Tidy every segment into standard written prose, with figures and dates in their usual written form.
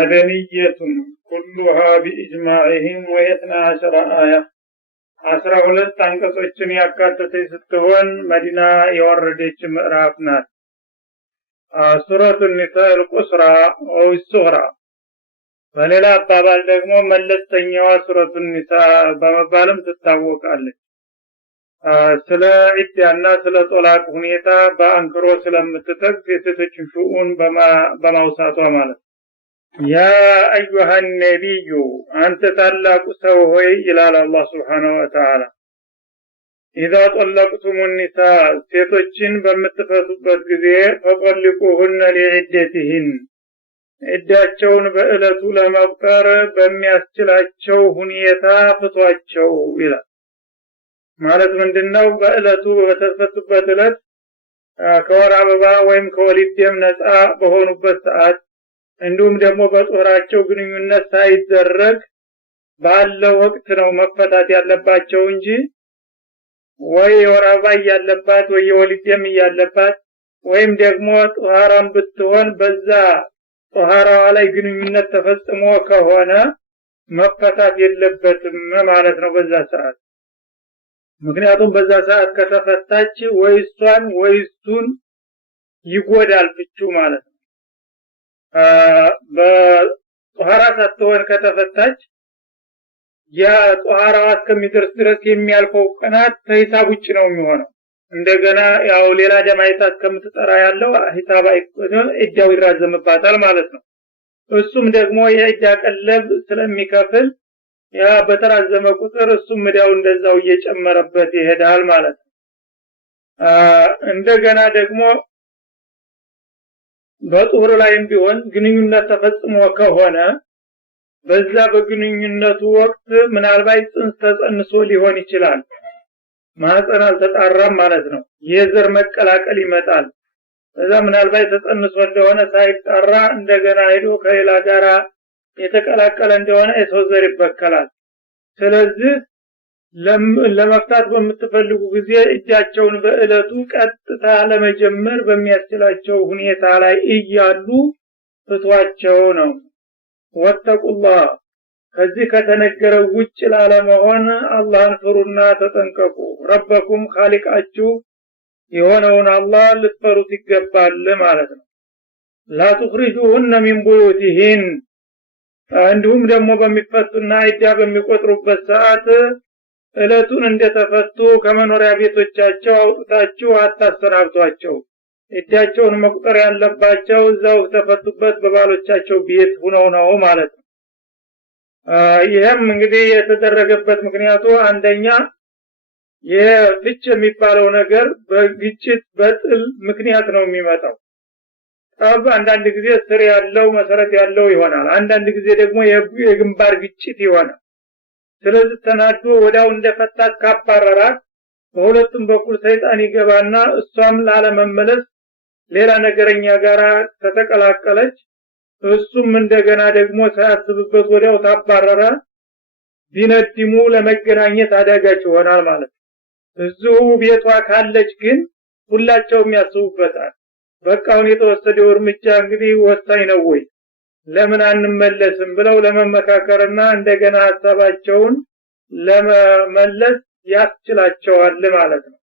መደንየቱን ኩሉሃ ቢኢጅማዕህም ወየትና 10 አያ 12 አንቀጾችን ያካተተች ስትሆን መዲና የወረደች ምዕራፍ ናት። ሱረቱ ኒሳ አልቁስራ ወይ ሱግራ በሌላ አባባል ደግሞ መለስተኛዋ ሱረቱ ኒሳ በመባልም ትታወቃለች። ስለ ዒዳና ስለ ጦላቅ ሁኔታ በአንክሮ ስለምትጠቅስ የሴቶችን ሹኡን በማውሳቷ ማለት ያ አዩሃ ነቢዩ አንተ ታላቁ ሰው ሆይ ይላል አላህ Subhanahu Wa Ta'ala ኢዛ ጠለቅቱም ኒሳ ሴቶችን በምትፈቱበት ጊዜ ፈጠልቁሁነ ሊዒደቲሂን ዒዳቸውን በእለቱ ለመቁጠር በሚያስችላቸው ሁኔታ ፍቷቸው ይላል። ማለት ምንድነው? በእለቱ በተፈቱበት እለት ከወር አበባ ወይም ከወሊድ ደም ነፃ በሆኑበት ሰዓት እንዲሁም ደግሞ በጦራቸው ግንኙነት ሳይደረግ ባለው ወቅት ነው መፈታት ያለባቸው እንጂ ወይ ወር አበባ ያለባት ወይ የወሊድ ደም ያለባት ወይም ደግሞ ጧራም ብትሆን በዛ ጧራዋ ላይ ግንኙነት ተፈጽሞ ከሆነ መፈታት የለበትም ማለት ነው በዛ ሰዓት። ምክንያቱም በዛ ሰዓት ከተፈታች ወይ እሷን ወይ እሱን ይጎዳል ፍቹ ማለት ነው። በጧራ ሳትሆን ከተፈታች ያ ጧራዋ እስከሚደርስ ድረስ የሚያልፈው ቀናት ከሂሳብ ውጭ ነው የሚሆነው። እንደገና ያው ሌላ ደማይታ እስከምትጠራ ያለው ሂሳብ አይቆጥም እጃው ይራዘምባታል ማለት ነው። እሱም ደግሞ የእጃ ቀለብ ስለሚከፍል ያ በተራዘመ ቁጥር እሱም እዳው እንደዛው እየጨመረበት ይሄዳል ማለት ነው። እንደገና ደግሞ በጦር ላይም ቢሆን ግንኙነት ተፈጽሞ ከሆነ በዛ በግንኙነቱ ወቅት ምናልባት ጽንስ ተጸንሶ ሊሆን ይችላል። ማህፀን አልተጣራም ማለት ነው። የዘር መቀላቀል ይመጣል። እዛ ምናልባት ተጸንሶ እንደሆነ ሳይጣራ እንደገና ሄዶ ከሌላ ጋራ የተቀላቀለ እንደሆነ የሰው ዘር ይበከላል። ስለዚህ ለመፍታት በምትፈልጉ ጊዜ እጃቸውን በእለቱ ቀጥታ ለመጀመር በሚያስችላቸው ሁኔታ ላይ እያሉ ፍቷቸው ነው። ወተቁላህ ከዚህ ከተነገረው ውጭ ላለመሆን አላህን ፍሩና ተጠንቀቁ። ረበኩም ኻሊቃችሁ የሆነውን አላህ ልትፈሩት ይገባል ማለት ነው። ላ ትኽሪጁሁነ ሚን ቡዩቲሂን እንዲሁም ደግሞ በሚፈቱና ኢዳ በሚቆጥሩበት ሰዓት እለቱን እንደተፈቱ ከመኖሪያ ቤቶቻቸው አውጥታችሁ አታሰናብቷቸው። ኢዳቸውን መቁጠር ያለባቸው እዛው ተፈቱበት በባሎቻቸው ቤት ሆነው ነው ማለት ነው። ይሄም እንግዲህ የተደረገበት ምክንያቱ አንደኛ የፍች የሚባለው ነገር በግጭት በጥል ምክንያት ነው የሚመጣው። ጠብ አንዳንድ ጊዜ ስር ያለው መሰረት ያለው ይሆናል፣ አንዳንድ ጊዜ ደግሞ የግንባር ግጭት ይሆናል። ስለዚህ ተናዶ ወዳው እንደፈታት ካባረራት በሁለቱም በኩል ሰይጣን ይገባና እሷም ላለመመለስ ሌላ ነገረኛ ጋራ ተተቀላቀለች፣ እሱም እንደገና ደግሞ ሳያስብበት ወዳው ታባረረ። ቢነድሙ ለመገናኘት አዳጋች ይሆናል ማለት ነው። እዚሁ ቤቷ ካለች ግን ሁላቸውም ያስቡበታል። በቃ አሁን የተወሰደው እርምጃ እንግዲህ ወሳኝ ነው ወይ ለምን አንመለስም ብለው ለመመካከርና እንደገና ሐሳባቸውን ለመመለስ ያስችላቸዋል ማለት ነው።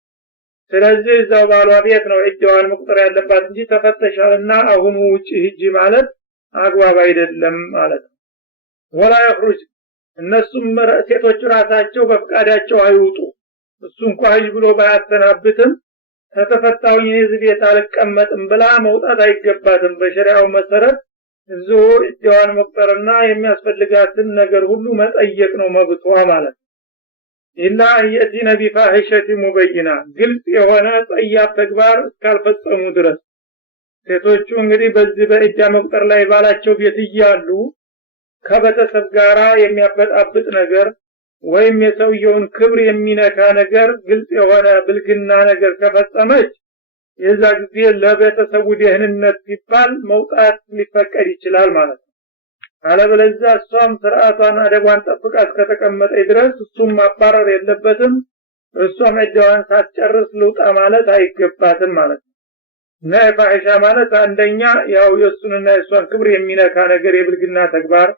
ስለዚህ እዛው ባሏ ቤት ነው እጇን መቁጠር ያለባት እንጂ ተፈተሻልና አሁን ውጪ ሂጂ ማለት አግባብ አይደለም ማለት ነው። ወላ ይخرج እነሱም ሴቶች ራሳቸው በፍቃዳቸው አይውጡ። እሱ እንኳን ሂጅ ብሎ ባያስተናብትም ተተፈታውኝ እዚህ ቤት አልቀመጥም ብላ መውጣት አይገባትም። በሸሪዓው መሰረት እዚሁ እጇን መቁጠርና የሚያስፈልጋትን ነገር ሁሉ መጠየቅ ነው መብቷ ማለት ነው። ኢላ የቲነ ቢፋሂሸቲ ሙበይና ግልጽ የሆነ ጸያፍ ተግባር እስካልፈጸሙ ድረስ ሴቶቹ እንግዲህ በዚህ በእጃ መቁጠር ላይ ባላቸው ቤት ይያሉ ከቤተሰብ ጋራ የሚያበጣብጥ ነገር ወይም የሰውየውን ክብር የሚነካ ነገር ግልጽ የሆነ ብልግና ነገር ከፈጸመች የዛ ጊዜ ለቤተሰቡ ደህንነት ሲባል መውጣት ሊፈቀድ ይችላል ማለት ነው። አለበለዚያ እሷም ስርዓቷን አደቧን ጠብቃ እስከተቀመጠች ድረስ እሱም ማባረር የለበትም። እሷም እጇን ሳትጨርስ ልውጣ ማለት አይገባትም ማለት ነው። ፋሒሻ ማለት አንደኛ ያው የሱንና የሷን ክብር የሚነካ ነገር የብልግና ተግባር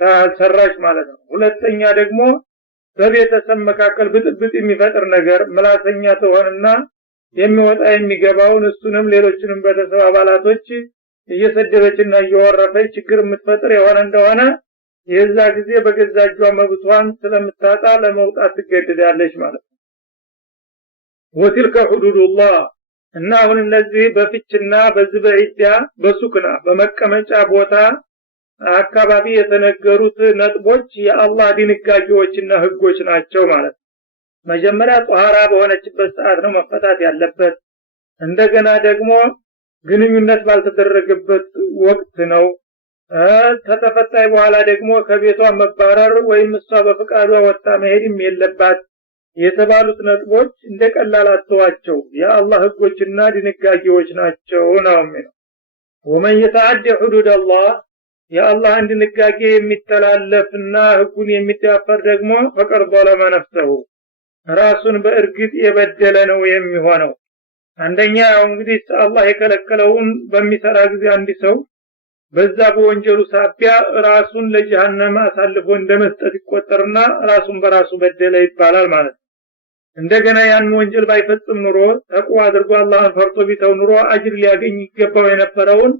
ታሰራች ማለት ነው። ሁለተኛ ደግሞ በቤተሰብ መካከል ብጥብጥ የሚፈጥር ነገር ምላሰኛ ተሆነና የሚወጣ የሚገባውን እሱንም ሌሎችንም ቤተሰብ አባላቶች እየሰደበችና እየወረፈች ችግር የምትፈጥር የሆነ እንደሆነ የዛ ጊዜ በገዛጇ መብቷን ስለምታጣ ለመውጣት ትገደዳለች ማለት ነው። ወትልከ ሁዱዱላህ እና አሁን እነዚህ በፍችና በዚህ በዒዳ በሱክና በመቀመጫ ቦታ አካባቢ የተነገሩት ነጥቦች የአላህ ድንጋጌዎችና ህጎች ናቸው ማለት ነው። መጀመሪያ ጧሃራ በሆነችበት ሰዓት ነው መፈታት ያለበት። እንደገና ደግሞ ግንኙነት ባልተደረገበት ወቅት ነው። ከተፈታይ በኋላ ደግሞ ከቤቷ መባረር ወይም እሷ በፍቃዷ ወጣ መሄድም የለባት የተባሉት ነጥቦች እንደቀላል አስተዋቸው የአላህ ህጎችና ድንጋጌዎች ናቸው ነው የሚለው። ወመን የተዓደ ሁዱድ አላህ የአላህን ድንጋጌ የሚተላለፍና ህጉን የሚዳፈር ደግሞ ፈቀድ ظلم ነፍሰሁ ራሱን በእርግጥ የበደለ ነው የሚሆነው። አንደኛ እንግዲህ አላህ የከለከለውን በሚሰራ ጊዜ አንድ ሰው በዛ በወንጀሉ ሳቢያ ራሱን ለጀሃነም አሳልፎ እንደመስጠት ይቆጠርና ራሱን በራሱ በደለ ይባላል ማለት ነው። እንደገና ያን ወንጀል ባይፈጽም ኑሮ ተቅዋ አድርጎ አላህን ፈርቶ ቢተው ኑሮ አጅር ሊያገኝ ይገባው የነበረውን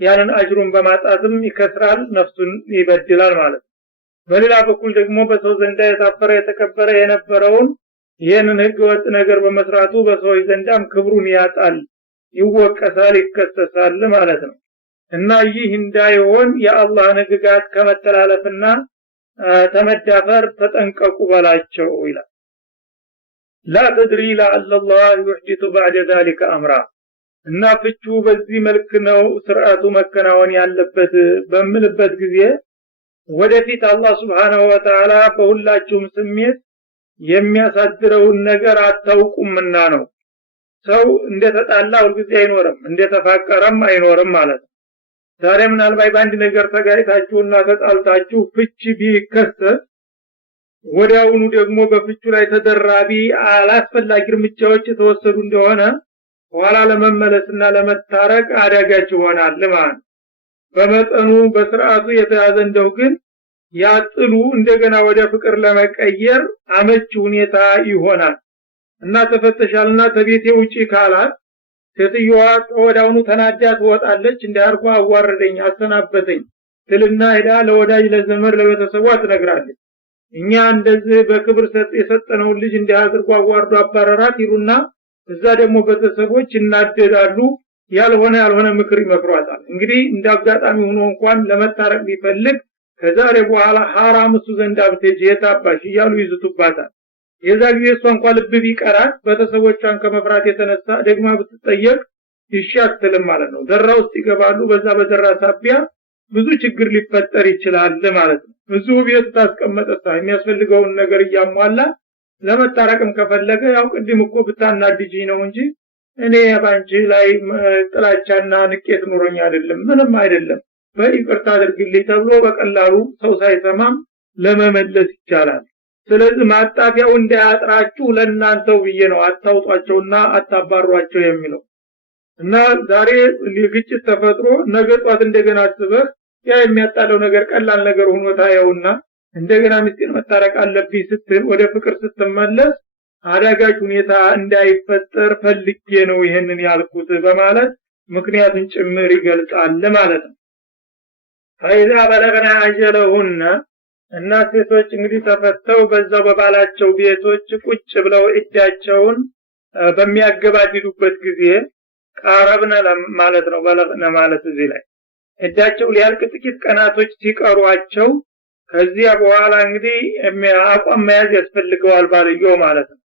ያንን አጅሩን በማጣትም ይከስራል፣ ነፍሱን ይበድላል ማለት ነው። በሌላ በኩል ደግሞ በሰው ዘንድ የታፈረ የተከበረ የነበረውን ይህንን ህገወጥ ነገር በመስራቱ በሰዎች ዘንዳም ክብሩን ያጣል፣ ይወቀሳል፣ ይከሰሳል ማለት ነው። እና ይህ እንዳይሆን የአላህ ህግጋት ከመተላለፍና ተመዳፈር ተጠንቀቁ በላቸው ይላል። لا تدري لعل الله يحدث بعد ذلك امرا እና ፍቹ በዚህ መልክ ነው ስርዓቱ መከናወን ያለበት በምንበት ጊዜ ወደፊት አላህ Subhanahu Wa Ta'ala በሁላችሁም ስሜት የሚያሳድረውን ነገር አታውቁምና ነው። ሰው እንደተጣላ ሁልጊዜ አይኖርም፣ እንደተፋቀረም አይኖርም ማለት ነው። ዛሬ ምናልባት በአንድ ነገር ተጋጭታችሁና ተጣልታችሁ ፍቺ ቢከሰት ወዲያውኑ ደግሞ በፍቹ ላይ ተደራቢ አላስፈላጊ እርምጃዎች የተወሰዱ እንደሆነ ኋላ ለመመለስና ለመታረቅ አዳጋች ይሆናል ማለት። በመጠኑ በስርዓቱ የተያዘ እንደው ግን ያጥሉ እንደገና ወደ ፍቅር ለመቀየር አመቺ ሁኔታ ይሆናል። እና ተፈተሻልና ተቤቴ ውጪ ካላት ሴትዮዋ ወዲያውኑ ተናዳ ትወጣለች። እንዳርጓ አዋረደኝ አሰናበተኝ ትልና ሄዳ ለወዳጅ ለዘመድ ለቤተሰቧ ትነግራለች። እኛ እንደዚህ በክብር የሰጠነው ልጅ እንዲያድርጉ አዋርዶ አባረራት ይሉና እዛ ደግሞ ቤተሰቦች እናደዳሉ። ያልሆነ ምክር ይመክሯታል። እንግዲህ እንዳጋጣሚ ሆኖ እንኳን ለመታረቅ ቢፈልግ ከዛሬ በኋላ حرام እሱ ዘንድ አብተጂ የታባሽ ይያሉ ይዝቱባታል። የዛ ጊዜ እሷ እንኳን ልብ ቢቀራት ቤተሰቦቿን ከመፍራት የተነሳ ደግማ ብትጠየቅ ይሻትልም ማለት ነው። ደራ ውስጥ ይገባሉ። በዛ በደራ ሳቢያ ብዙ ችግር ሊፈጠር ይችላል ማለት ነው። ብዙ ቤት ታስቀመጠታ የሚያስፈልገውን ነገር ያሟላ ለመታረቅም ከፈለገ ያው ቅድም እኮ ብታናድጂ ነው እንጂ እኔ ባንቺ ላይ ጥላቻና ንቄት ኑሮኝ አይደለም፣ ምንም አይደለም፣ በይቅርታ አድርግልኝ ተብሎ በቀላሉ ሰው ሳይሰማም ለመመለስ ይቻላል። ስለዚህ ማጣፊያው እንዳያጥራችሁ ለእናንተው ብዬ ነው አታውጧቸውና አታባሯቸው የሚለው። እና ዛሬ ግጭት ተፈጥሮ ነገ ጧት እንደገና አስበህ ያ የሚያጣለው ነገር ቀላል ነገር ሆኖ ታየውና እንደገና ምስጢር መታረቅ አለብኝ ስትል ወደ ፍቅር ስትመለስ አዳጋች ሁኔታ እንዳይፈጠር ፈልጌ ነው ይሄንን ያልኩት በማለት ምክንያቱን ጭምር ይገልጻል ማለት ነው። ፈይዛ በለገና አጀለሁና እና ሴቶች እንግዲህ ተፈተው በዛው በባላቸው ቤቶች ቁጭ ብለው እጃቸውን በሚያገባድዱበት ጊዜ ቀረብና ማለት ነው። በለግና ማለት እዚህ ላይ እጃቸው ሊያልቅ ጥቂት ቀናቶች ሲቀሯቸው ከዚያ በኋላ እንግዲህ አቋም መያዝ ያስፈልገዋል ባልየው ማለት ነው።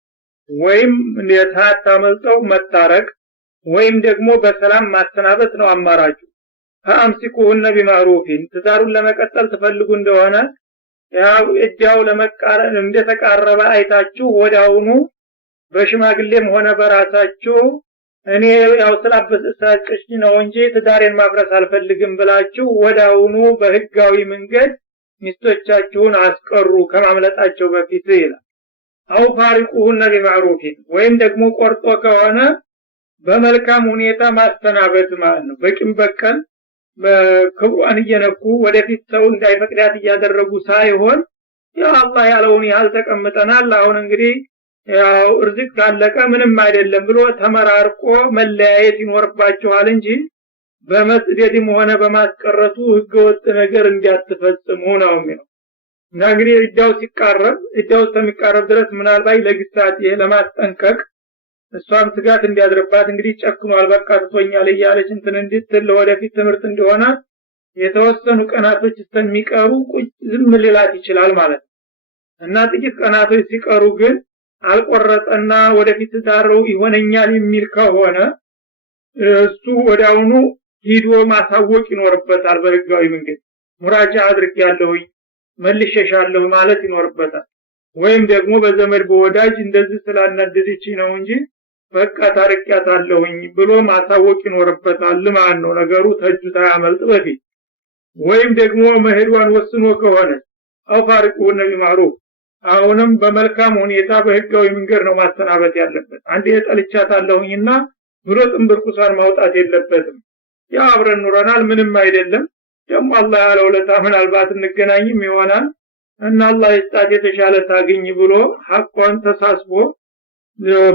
ወይም ለታታመልጠው መታረቅ ወይም ደግሞ በሰላም ማስተናበት ነው አማራጩ። አምሲኩሁነ ቢማዕሩፊን ትዳሩን ለመቀጠል ተፈልጉ እንደሆነ ያው እጃው ለመቃረን እንደተቃረበ አይታችሁ ወዲያውኑ በሽማግሌም ሆነ በራሳችሁ እኔ ያው ስላበሰሳጭሽ ነው እንጂ ትዳሬን ማፍረስ አልፈልግም ብላችሁ ወዲያውኑ በህጋዊ መንገድ ሚስቶቻችሁን አስቀሩ ከማምለጣቸው በፊት ይላል። አው ፋሪቁሁነ ቢማዕሩፊን ወይም ደግሞ ቆርጦ ከሆነ በመልካም ሁኔታ ማስተናበት ማለት ነው። በቂም በቀል በክብሯን እየነኩ ወደፊት ሰው እንዳይፈቅዳት እያደረጉ ሳይሆን ያው አላህ ያለውን ያህል ተቀምጠናል፣ አሁን እንግዲህ ያው እርዝቅ ካለቀ ምንም አይደለም ብሎ ተመራርቆ መለያየት ይኖርባቸዋል እንጂ በመስደድም ሆነ በማስቀረቱ ህገወጥ ነገር እንዲያትፈጽሙ ነው የሚለው። እና እንግዲህ እዳው እስከሚቃረብ ድረስ ምናልባት ለግሳት ለማስጠንቀቅ እሷም ስጋት እንዲያድርባት እንግዲህ ጨክኗል በቃ ትቶኛል እያለች እንትን እንድትል ወደፊት ትምህርት እንደሆነ የተወሰኑ ቀናቶች እስከሚቀሩ ዝም ሊላት ይችላል ማለት ነው። እና ጥቂት ቀናቶች ሲቀሩ ግን አልቆረጠና ወደፊት ዳረው ይሆነኛል የሚል ከሆነ እሱ ወዲያውኑ ሂዶ ማሳወቅ ይኖርበታል። በህጋዊ መንገድ ሙራጃ አድርጌያለሁ መልሼሻለሁ ማለት ይኖርበታል። ወይም ደግሞ በዘመድ በወዳጅ እንደዚህ ስላናደደች ነው እንጂ በቃ ታርቂያታለሁኝ ብሎ ማሳወቅ ይኖርበታል ማለት ነው። ነገሩ ተጁ ታያመልጥ በፊት ወይም ደግሞ መሄዷን ወስኖ ከሆነ አፋርቁን ቢማሩፍ አሁንም በመልካም ሁኔታ በህጋዊ መንገድ ነው ማስተናበት ያለበት። አንዴ ጠልቻታለሁኝና ብሎ ጥንብርኩሳን ማውጣት የለበትም። ያ አብረን ኑረናል ምንም አይደለም ደግሞ አላህ ያለው ለታምናልባት እንገናኝም ይሆናል እና አላህ ይስጣት የተሻለ ታገኝ ብሎ ሐቋን ተሳስቦ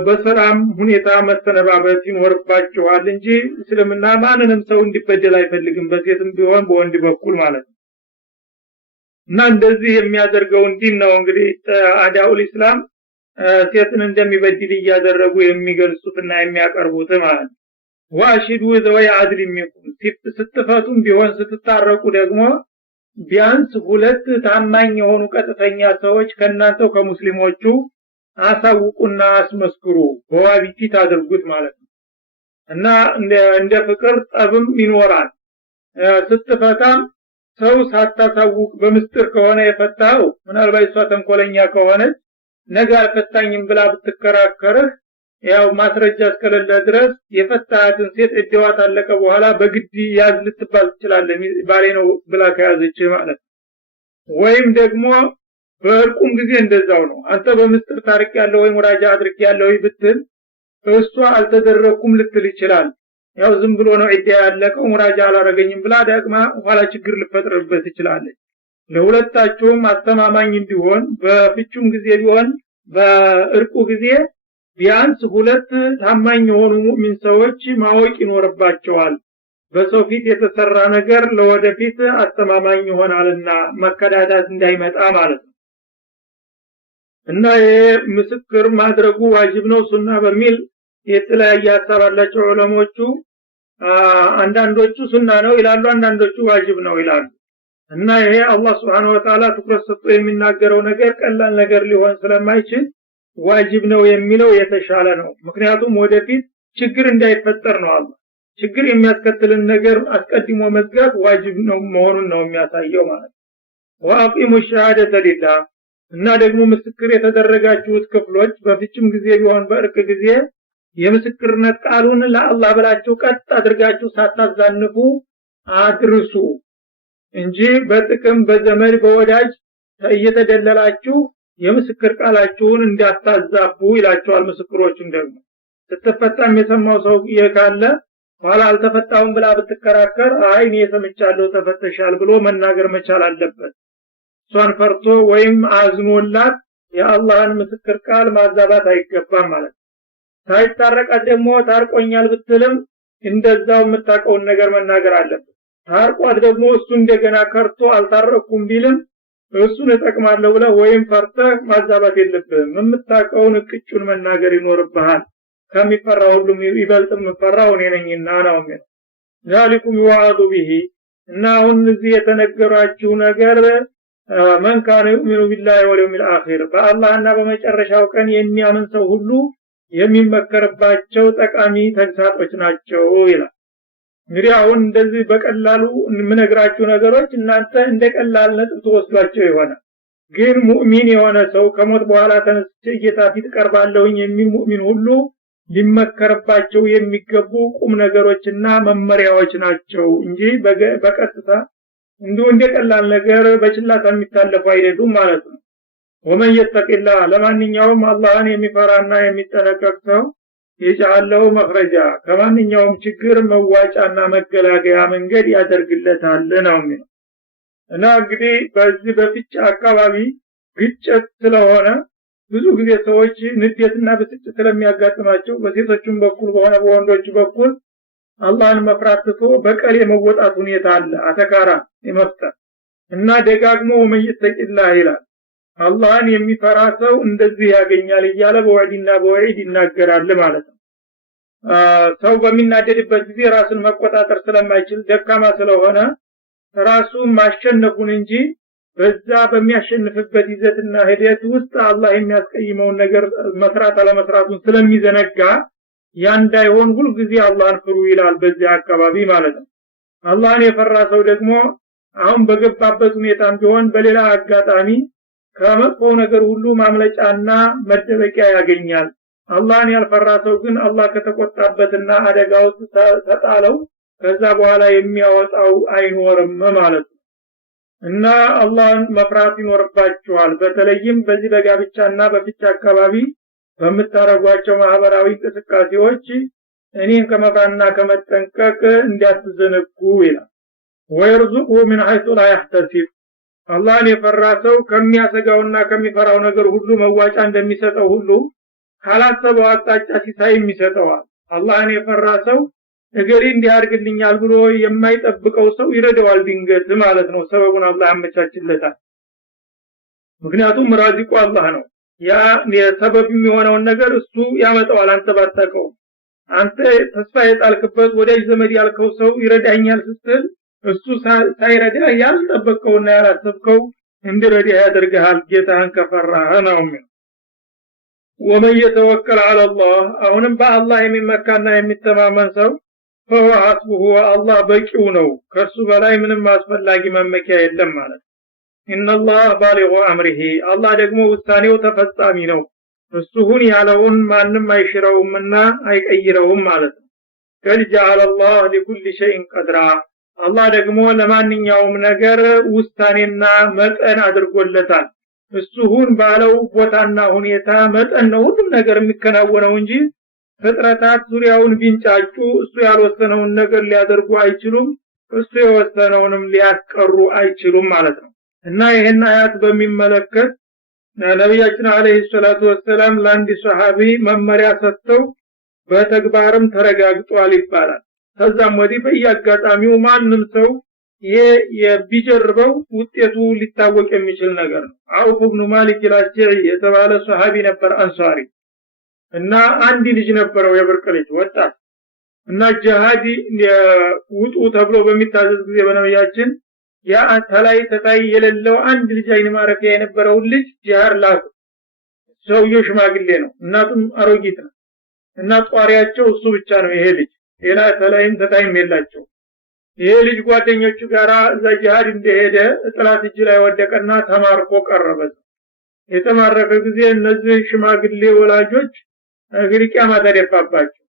በሰላም ሁኔታ መስተነባበት ይኖርባቸዋል እንጂ እስልምና ማንንም ሰው እንዲበደል አይፈልግም፣ በሴትም ቢሆን በወንድ በኩል ማለት ነው። እና እንደዚህ የሚያደርገው እንዲን ነው እንግዲህ አዳኡል እስላም ሴትን እንደሚበድል እያደረጉ የሚገልጹትና የሚያቀርቡት ማለት ነው። ዋሽዱ ዘወይ አድል ሚንኩም ስትፈቱም ቢሆን ስትታረቁ ደግሞ ቢያንስ ሁለት ታማኝ የሆኑ ቀጥተኛ ሰዎች ከናንተው ከሙስሊሞቹ አሳውቁና አስመስክሩ በዋቢት አድርጉት ማለት ነው። እና እንደ ፍቅር ጠብም ይኖራል። ስትፈታም ሰው ሳታሳውቅ በምስጥር ከሆነ የፈታው ምናልባት እሷ ተንኮለኛ ከሆነች ነገ አልፈታኝም ብላ ብትከራከርህ ያው ማስረጃ እስከሌለ ድረስ የፈታሃትን ሴት እድዋ ታለቀ በኋላ በግድ ያዝ ልትባል ትችላለህ ባሌ ነው ብላ ከያዘች ማለት ነው። ወይም ደግሞ በእርቁም ጊዜ እንደዛው ነው። አንተ በምስጥር ታርቅ ያለው ወይ ሙራጃ አድርግ ያለው ብትል እሷ አልተደረኩም ልትል ይችላል። ያው ዝም ብሎ ነው ኢዳ ያለቀው ሙራጃ አላረገኝም ብላ ደግማ ኋላ ችግር ልፈጥርበት ይችላልች። ለሁለታቸውም አስተማማኝ እንዲሆን በፍቹም ጊዜ ቢሆን በእርቁ ጊዜ ቢያንስ ሁለት ታማኝ የሆኑ ሙእሚን ሰዎች ማወቅ ይኖርባቸዋል። በሰው ፊት የተሰራ ነገር ለወደፊት አስተማማኝ ይሆናልና መከዳዳት እንዳይመጣ ማለት ነው። እና ምስክር ማድረጉ ዋጅብ ነው ሱና በሚል የተለያየ ሐሳብ አላቸው ዑለሞቹ። አንዳንዶቹ ሱና ነው ይላሉ፣ አንዳንዶቹ ዋጅብ ነው ይላሉ። እና ይሄ አላህ Subhanahu Wa Ta'ala ትኩረት ሰጥቶ የሚናገረው ነገር ቀላል ነገር ሊሆን ስለማይችል ዋጅብ ነው የሚለው የተሻለ ነው። ምክንያቱም ወደፊት ችግር እንዳይፈጠር ነው። አላህ ችግር የሚያስከትልን ነገር አስቀድሞ መዝጋት ዋጅብ ነው መሆኑን ነው የሚያሳየው ማለት ነው። ወአቂሙ ሸሃደተ ሊላህ እና ደግሞ ምስክር የተደረጋችሁት ክፍሎች በፍችም ጊዜ ቢሆን በእርቅ ጊዜ የምስክርነት ቃሉን ለአላህ ብላችሁ ቀጥ አድርጋችሁ ሳታዛንፉ አድርሱ እንጂ በጥቅም በዘመድ በወዳጅ እየተደለላችሁ የምስክር ቃላችሁን እንዳታዛቡ ይላቸዋል። ምስክሮችን ደግሞ ስትፈታም የሰማው ሰው ካለ ኋላ አልተፈታውም ብላ ብትከራከር አይ እኔ ሰምቻለሁ ተፈተሻል ብሎ መናገር መቻል አለበት። ሷን ፈርቶ ወይም አዝኖላት የአላህን ምስክር ቃል ማዛባት አይገባም ማለት ነው። ሳይታረቃት ደግሞ ታርቆኛል ብትልም እንደዛው የምታውቀውን ነገር መናገር አለበት። ታርቋት ደግሞ እሱ እንደገና ከርቶ አልታረኩም ቢልም እሱን እጠቅማለሁ ብለ ወይም ፈርተህ ማዛባት የለብህም። የምታውቀውን እቅጩን መናገር ይኖርብሃል። ከሚፈራው ሁሉ ይበልጥ የምፈራው እኔ ነኝና ነው የሚለው። ዛሊኩም ይዋዱ ቢሂ እና አሁን እዚህ የተነገራችሁ ነገር ማን ካነ ይኡሚኑ ቢላሂ ወልየውሚል አኺር በአላህና በመጨረሻው ቀን የሚያምን ሰው ሁሉ የሚመከርባቸው ጠቃሚ ተግሳጾች ናቸው ይላል። እንግዲህ አሁን እንደዚህ በቀላሉ የምነግራችሁ ነገሮች እናንተ እንደቀላል ነጥብ ተወስዷቸው ይሆናል። ግን ሙእሚን የሆነ ሰው ከሞት በኋላ ተነስቼ ጌታ ፊት ቀርባለሁኝ የሚል ሙእሚን ሁሉ ሊመከርባቸው የሚገቡ ቁም ነገሮችና መመሪያዎች ናቸው እንጂ በቀጥታ እንደቀላል ነገር በችላታ የሚታለፉ አይደሉም ማለት ነው። ወመን ይተቂላህ ለማንኛውም አላህን የሚፈራና የሚጠነቀቅ ሰው የጃለው መخرጃ ከማንኛውም ችግር መዋጫና መገላገያ መንገድ ያደርግለታል ነው የሚለው። እና እንግዲህ በዚህ በፍች አካባቢ ግጭት ስለሆነ ብዙ ጊዜ ሰዎች ንዴትና ብስጭት ስለሚያጋጥማቸው በሴቶችም በኩል በሆነ በወንዶች በኩል አላህን መፍራት ትቶ በቀል የመወጣት ሁኔታ አለ አተካራ የመፍጠር እና ደጋግሞ መይተቂላህ ይላል። አላህን የሚፈራ ሰው እንደዚህ ያገኛል እያለ በወዕድና በወዒድ ይናገራል ማለት ነው። ሰው በሚናደድበት ጊዜ ራሱን መቆጣጠር ስለማይችል ደካማ ስለሆነ ራሱን ማሸነፉን እንጂ በዛ በሚያሸንፍበት ይዘትና ሂደት ውስጥ አላህ የሚያስቀይመውን ነገር መስራት አለመስራቱን ስለሚዘነጋ ያንዳይሆን ሁሉ ጊዜ አላህን ፍሩ ይላል በዚህ አካባቢ ማለት ነው። አላህን የፈራ ሰው ደግሞ አሁን በገባበት ሁኔታም ቢሆን በሌላ አጋጣሚ ከመጥፎ ነገር ሁሉ ማምለጫና መደበቂያ ያገኛል። አላህን ያልፈራ ሰው ግን አላህ ከተቆጣበትና አደጋው ተጣለው ከዛ በኋላ የሚያወጣው አይኖርም ማለት ነው። እና አላህን መፍራት ይኖርባችኋል። በተለይም በዚህ በጋብቻና በፍች አካባቢ በመታረጓቸው ማህበራዊ እንቅስቃሴዎች እኔን ከመፍራትና ከመጠንቀቅ እንዲያትዘነጉ ይላል። ወይርዙቁ ምን ሐይቱ ላ ያህተሲብ አላህን የፈራ ሰው ከሚያሰጋውና ከሚፈራው ነገር ሁሉ መዋጫ እንደሚሰጠው ሁሉ ካላሰበው አቅጣጫ ሲሳይም ይሰጠዋል። አላህን የፈራ ሰው እገሌ እንዲያርግልኛል ብሎ የማይጠብቀው ሰው ይረዳዋል ድንገት ማለት ነው። ሰበቡን አላህ ያመቻችለታል። ምክንያቱም ራዚቁ አላህ ነው። ያ የሰበብ የሚሆነውን ነገር እሱ ያመጣዋል አንተ ባታውቀው። አንተ ተስፋ የጣልክበት ወዳጅ ዘመድ ያልከው ሰው ይረዳኛል ስትል እሱ ሳይረዳ ያልጠበቀውና ያላሰብከው እንዲረዳ ያደርግሃል ጌታህን ከፈራህ ነው። ወመን የተወከል على الله አሁንም በአላህ የሚመካና የሚተማመን ሰው فهو حسبه الله በቂው ነው ከሱ በላይ ምንም አስፈላጊ መመኪያ የለም ማለት። ان الله بالغ امره الله ደግሞ ውሳኔው ተፈጻሚ ነው። እሱ ሁን ያለውን ማንም አይሽረውምና አይቀይረውም ማለት ነው። قد جعل الله لكل شيء قدرا አላህ ደግሞ ለማንኛውም ነገር ውሳኔና መጠን አድርጎለታል። እሱ ሁን ባለው ቦታና ሁኔታ መጠን ነው ሁሉም ነገር የሚከናወነው እንጂ ፍጥረታት ዙሪያውን ቢንጫጩ እሱ ያልወሰነውን ነገር ሊያደርጉ አይችሉም፣ እሱ የወሰነውንም ሊያስቀሩ አይችሉም ማለት ነው። እና ይሄን አያት በሚመለከት ነብያችን አለይሂ ሰላቱ ወሰለም ለአንድ ሱሐቢ መመሪያ ሰጥተው በተግባርም ተረጋግጧል ይባላል። ከዛም ወዲህ በየአጋጣሚው ማንም ሰው የቢጀርበው ውጤቱ ሊታወቅ የሚችል ነገር ነው። አውፍ ኢብኑ ማሊክ አልአሽዒ የተባለ ሱሐቢ ነበር አንሳሪ እና አንድ ልጅ ነበረው የብርቅ ልጅ ወጣት እና ጂሃድ ውጡ ተብሎ በሚታዘዝ ጊዜ በነብያችን ያ ተላይ ተታይ የሌለው አንድ ልጅ አይን ማረፊያ የነበረው ልጅ ጂሃድ ላክ ሰውየው ሽማግሌ ነው፣ እናቱም አሮጊት ነው እና ጧሪያቸው እሱ ብቻ ነው። ይሄ ልጅ ሌላ ተላይም ተታይም የላቸው። ይሄ ልጅ ጓደኞቹ ጋራ እዛ ጂሃድ እንደሄደ ጥላት እጅ ላይ ወደቀና ተማርኮ ቀረበ። የተማረከ ጊዜ እነዚህ ሽማግሌ ወላጆች እንግዲህ ቂያማ ተደፋባቸው።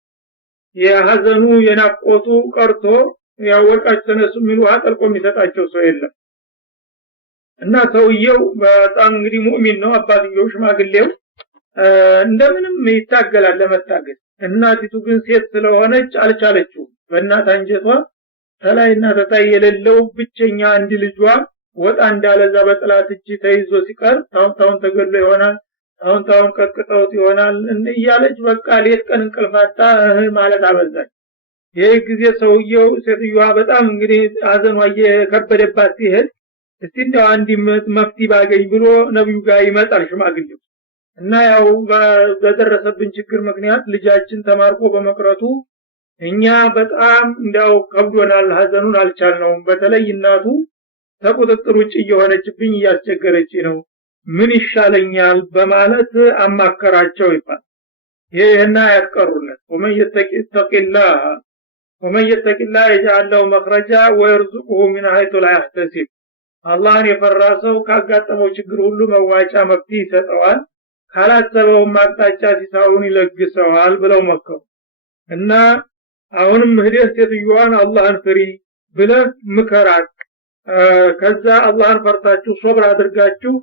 የሐዘኑ የናቆቱ ቀርቶ ያወቃች ተነሱ ሚሉ አጠልቆ የሚሰጣቸው ሰው የለም። እና ሰውየው በጣም እንግዲህ ሙእሚን ነው። አባትየው ሽማግሌው እንደምንም ይታገላል ለመታገል። እናቲቱ ግን ሴት ስለሆነች አልቻለችው። በእናት አንጀቷ ተላይና ተታይ የሌለው ብቸኛ አንድ ልጇ ወጣ እንዳለዛ በጥላት እጅ ተይዞ ሲቀር ታውን ተገድሎ ይሆናል፣ ታውን ቀጥቅጠውት ይሆናል እያለች በቃ ሌት ቀን እንቅልፋታ ማለት አበዛች። ይሄ ጊዜ ሰውየው ሴትዮዋ በጣም እንግዲህ አዘኗ የከበደባት ሲሄድ እስቲ እንደው አንድ መፍትሄ ባገኝ ብሎ ነብዩ ጋር ይመጣል ሽማግሌው እና ያው በደረሰብን ችግር ምክንያት ልጃችን ተማርኮ በመቅረቱ እኛ በጣም እንደው ከብዶናል፣ ሐዘኑን አልቻልነውም። በተለይ እናቱ ተቁጥጥር ውጭ እየሆነችብኝ እያስቸገረች ነው፣ ምን ይሻለኛል በማለት አማከራቸው ይባል። ይሄና ያቀሩለት ወመን የተቂላህ يجعل له مخرجا ويرزقه من حيث لا يحتسب አላህን የፈራ ሰው ካጋጠመው ችግር ሁሉ መዋጫ መፍትሄ ይሰጠዋል፣ ካላሰበው ማጣጫ ሲሳውን ይለግሰዋል ብለው መከሩ። እና አሁንም ምህደት ሴትዮዋን አላህን ፍሪ ብለህ ምከራት። ከዛ አላህን ፈርታችሁ ሶብር አድርጋችሁ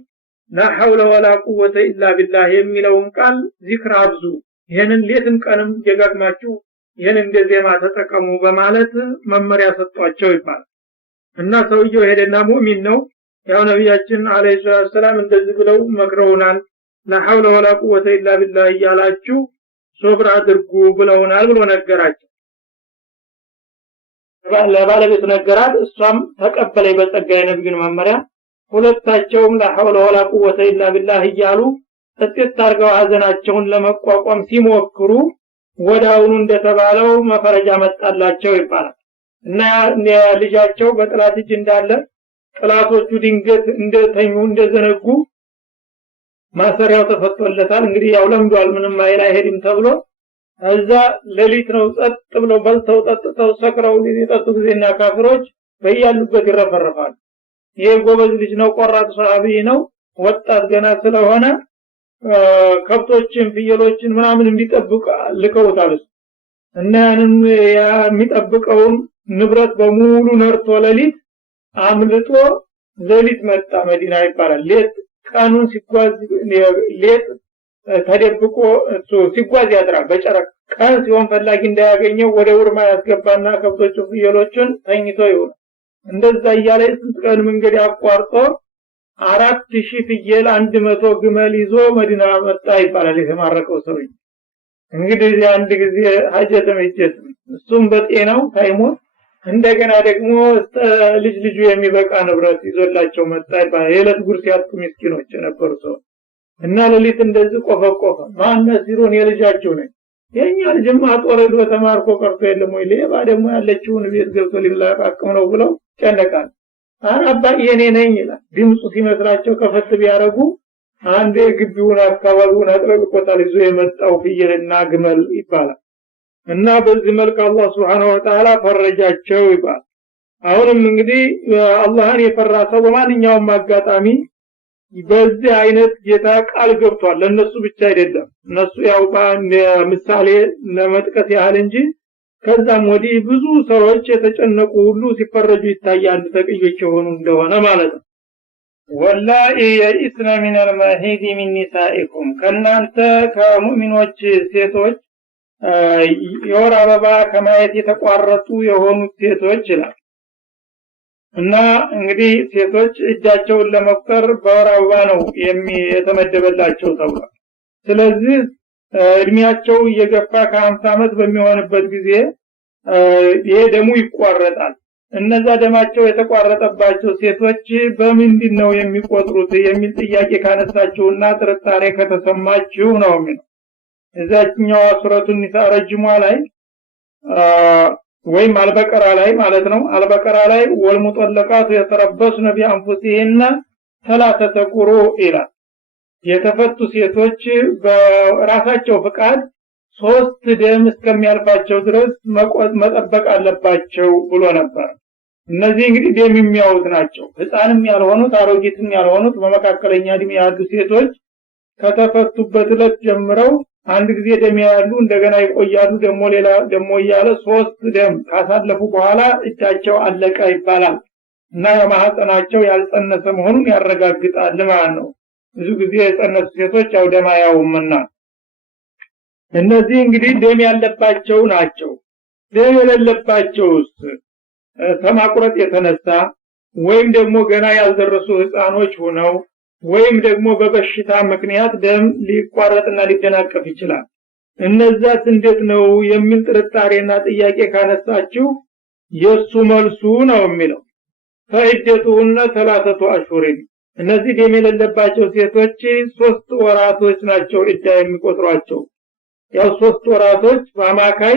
لا حول ولا قوة إلا بالله የሚለውን ቃል ዚክር አብዙ። ይሄንን ሌትም ቀንም ደጋግማችሁ ይሄን እንደዜማ ተጠቀሙ በማለት መመሪያ ሰጧቸው ይባላል። እና ሰውየው ሄደና ሙእሚን ነው ያው ነብያችን አለይሂ ሰላም እንደዚህ ብለው መክረውናል ላ ሐውለ ወላ ቁወተ ኢላ ቢላህ ያላችሁ ሶብር አድርጉ ብለውናል ብሎ ነገራቸው። ለባለቤቱ ነገራት። እሷም ተቀበለች በጸጋ የነብዩን መመሪያ። ሁለታቸውም ላ ሐውለ ወላ ቁወተ ኢላ ቢላህ እያሉ ጥቂት አርገው ሐዘናቸውን ለመቋቋም ሲሞክሩ ወዳውኑ እንደተባለው መፈረጃ መጣላቸው ይባላል። እና ልጃቸው በጥላት እጅ እንዳለ ጥላቶቹ ድንገት እንደተኙ እንደዘነጉ ማሰሪያው ተፈቶለታል። እንግዲህ ያው ለምዷል ምንም አይሄድም ተብሎ እዛ ሌሊት ነው ጸጥ ብለው በልተው ጠጥተው ሰክረው ሊጠጡ ጊዜና ካፍሮች በያሉበት ይረፈረፋሉ። ይሄ ጎበዝ ልጅ ነው፣ ቆራጥ ሷሃቢ ነው፣ ወጣት ገና ስለሆነ ከብቶችን ፍየሎችን ምናምን እንዲጠብቅ ልከውታል። እና ያንን የሚጠብቀውን ንብረት በሙሉ ነርቶ ሌሊት አምልጦ ሌሊት መጣ መዲና ይባላል። ሌት ቀኑን ሲጓዝ ሌት ተደብቆ እሱ ሲጓዝ ያድራል በጨረቃ። ቀን ሲሆን ፈላጊ እንዳያገኘው ወደ ውርማ ያስገባና ከብቶቹ ፍየሎችን ተኝቶ ይውላል። እንደዛ እያለ ስንት ቀን መንገድ አቋርጦ 4000 ፍየል 100 ግመል ይዞ መዲና መጣ ይባላል የተማረከው ሰውዬ። እንግዲህ አንድ ጊዜ ሀጀተ መጀት እሱም በጤናው ሳይሞት እንደገና ደግሞ ልጁ የሚበቃ ንብረት ይዞላቸው መጣ ይባላል። የዕለት ጉርስ ያጡ ምስኪኖች ነበሩ ሰው እና ሌሊት እንደዚህ ቆፈቆፈ። ማን ሲሩን የልጃቸው ነው የኛ ልጅማ ጦረዶ ተማርኮ ቀርቶ የለም ወይ ሌባ ደግሞ ያለችውን ቤት ገብቶ ሊላቃቀም ነው ብለው ጨነቃል። አራባ የኔ ነኝ ይላል። ድምፁ ሲመስላቸው ከፈት ቢያረጉ አንድ ግቢውን አካባቢውን አጥለቅቆታል ይዞ የመጣው ፍየልና ግመል ይባላል። እና በዚህ መልኩ አላህ Subhanahu Wa Ta'ala ፈረጃቸው ይባላል። አሁንም እንግዲህ አላህን የፈራ ሰው በማንኛውም አጋጣሚ በዚህ አይነት ጌታ ቃል ገብቷል። ለነሱ ብቻ አይደለም፣ እነሱ ያው ምሳሌ ለመጥቀስ ያህል እንጂ ከዛም ወዲህ ብዙ ሰዎች የተጨነቁ ሁሉ ሲፈረጁ ይታያል ተቀየች የሆኑ እንደሆነ ማለት ነው። ወላሂ የኢስና ሚን አልማሂድ ሚን ኒሳኢኩም ከናንተ ከሙእሚኖች ሴቶች የወር አበባ ከማየት የተቋረጡ የሆኑ ሴቶች ይላል። እና እንግዲህ ሴቶች እጃቸውን ለመቁጠር በወር አበባ ነው የተመደበላቸው ተብሏል። ስለዚህ እድሜያቸው እየገፋ ከ50 ዓመት በሚሆንበት ጊዜ ይሄ ደሙ ይቋረጣል። እነዛ ደማቸው የተቋረጠባቸው ሴቶች በምንድን ነው የሚቆጥሩት የሚል ጥያቄ ካነሳችሁና ጥርጣሬ ከተሰማችሁ ነው የሚለው እዛኛው ሱረቱ ኒሳ ረጅሟ ላይ ወይም አልበቀራ ላይ ማለት ነው። አልበቀራ ላይ ወልሙጠለቃቱ የተረበሱነ ቢአንፉሲሂነ ሰላሰተ ቁሩእ ይላል። የተፈቱ ሴቶች በራሳቸው ፍቃድ 3 ደም እስከሚያልፋቸው ድረስ መጠበቅ አለባቸው ብሎ ነበር። እነዚህ እንግዲህ ደም የሚያውት ናቸው። ህፃንም ያልሆኑት አሮጊትም ያልሆኑት በመካከለኛ እድሜ ያሉ ሴቶች ከተፈቱበት ዕለት ጀምረው አንድ ጊዜ ደም ያያሉ፣ እንደገና ይቆያሉ፣ ደሞ ሌላ ደሞ ያለ 3 ደም ካሳለፉ በኋላ እጃቸው አለቀ ይባላል። እና የማህፀናቸው ያልጸነሰ መሆኑን ያረጋግጣል ማለት ነው። ብዙ ጊዜ የጸነሱ ሴቶች ያው ደም አያውምና እነዚህ እንግዲህ ደም ያለባቸው ናቸው። ደም የሌለባቸውስ ከማቁረጥ የተነሳ ወይም ደግሞ ገና ያልደረሱ ህፃኖች ሆነው ወይም ደግሞ በበሽታ ምክንያት ደም ሊቋረጥና ሊደናቀፍ ይችላል። እነዛስ እንዴት ነው የሚል ጥርጣሬና ጥያቄ ካነሳችሁ የሱ መልሱ ነው የሚለው ፈኢደቱነ 3 አሽሁር። እነዚህ ደም የሌለባቸው ሴቶች 3 ወራቶች ናቸው እዳ የሚቆጥሯቸው። ያው 3 ወራቶች በአማካይ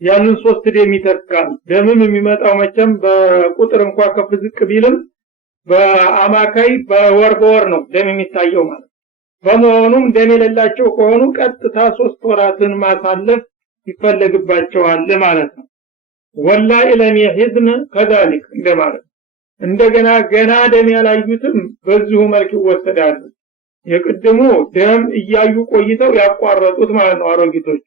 ያንን 3 ደም ይተካል። ደምም የሚመጣው መቼም በቁጥር እንኳን ከፍ ዝቅ ቢልም በአማካይ በወር ነው ደም የሚታየው ማለት። በመሆኑም ደም የሌላቸው ከሆኑ ቀጥታ 3 ወራትን ማሳለፍ ይፈልግባቸዋል ማለት ነው። ወላሂ ለም ይሂድን ከذلك እንደማለት። እንደገና ገና ደም ያላዩትም በዚሁ መልክ ይወሰዳሉ። የቅድሙ ደም እያዩ ቆይተው ያቋረጡት ማለት ነው አሮጊቶቹ።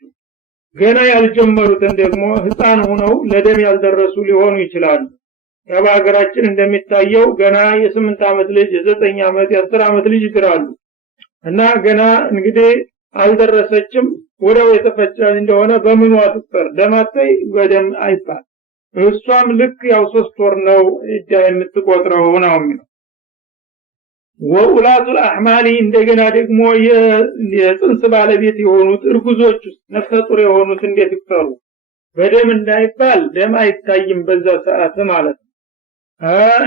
ገና ያልጀመሩትን ደግሞ ህፃን ሆነው ለደም ያልደረሱ ሊሆኑ ይችላሉ። በሀገራችን እንደሚታየው ገና የ8 ዓመት ልጅ የ9 ዓመት የ10 ዓመት ልጅ ይድራሉ። እና ገና እንግዲህ አልደረሰችም ወዲያው የተፈጨ እንደሆነ በምኑ አትጠር ደማታይ ወደም አይባል እሷም ልክ ያው 3 ወር ነው እዳ የምትቆጥረው ነው የሚለው ወኡላቱል አህማሊ እንደገና ደግሞ የጽንስ ባለቤት የሆኑት እርጉዞች ነፍሰ ጡር የሆኑት እንዴት ይፈሩ በደም እንዳይባል ደም አይታይም በዛ ሰዓት ማለት ነው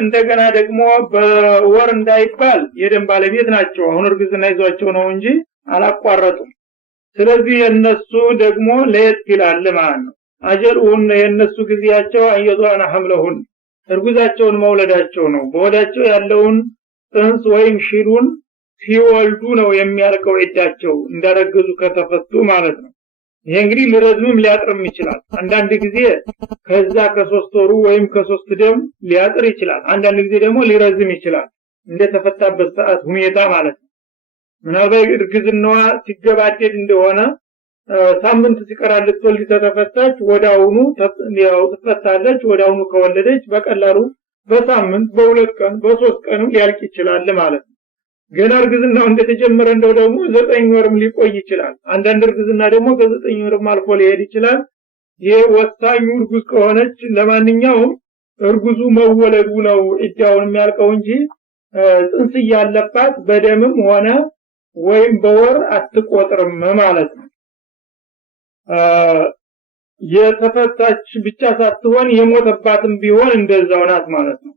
እንደገና ደግሞ በወር እንዳይባል የደም ባለቤት ናቸው አሁን እርግዝና ይዟቸው ነው እንጂ አላቋረጡም ስለዚህ እነሱ ደግሞ ለየት ይላል ማለት ነው አጀሉን የነሱ ግዚያቸው አየቷና ሐምለሁን እርጉዛቸውን መውለዳቸው ነው በወዳቸው ያለውን ጽንስ ወይም ሽሩን ሲወልዱ ነው የሚያልቀው እዳቸው እንዳረገዙ ከተፈቱ ማለት ነው ይሄ እንግዲህ ሊረዝምም ሊያጥርም ይችላል አንዳንድ ጊዜ ከዛ ከ3 ወሩ ወይም ከ3 ደም ሊያጥር ይችላል አንዳንድ ጊዜ ደግሞ ሊረዝም ይችላል እንደተፈታበት ሰዓት ሁኔታ ማለት ነው ምናልባት እርግዝናዋ ሲገባደድ እንደሆነ ሳምንት ሲቀራል ልትወልድ ተተፈታች ወዳውኑ ያው ተፈታለች ወዳውኑ ከወለደች በቀላሉ በሳምንት በ2 ቀን በ3 ቀን ሊያልቅ ይችላል ማለት ነው ገና እርግዝናው እንደተጀመረ እንደው ደግሞ 9 ወርም ሊቆይ ይችላል አንዳንድ እርግዝና ደግሞ ከ9 ወርም አልፎ ሊሄድ ይችላል የወሳኙ እርጉዝ ከሆነች ለማንኛውም እርጉዙ መወለዱ ነው እዳውን የሚያልቀው እንጂ ጽንስ ያለባት በደምም ሆነ ወይም በወር አትቆጥርም ማለት ነው የተፈታች ብቻ ሳትሆን የሞተባትም ቢሆን እንደዛው ናት ማለት ነው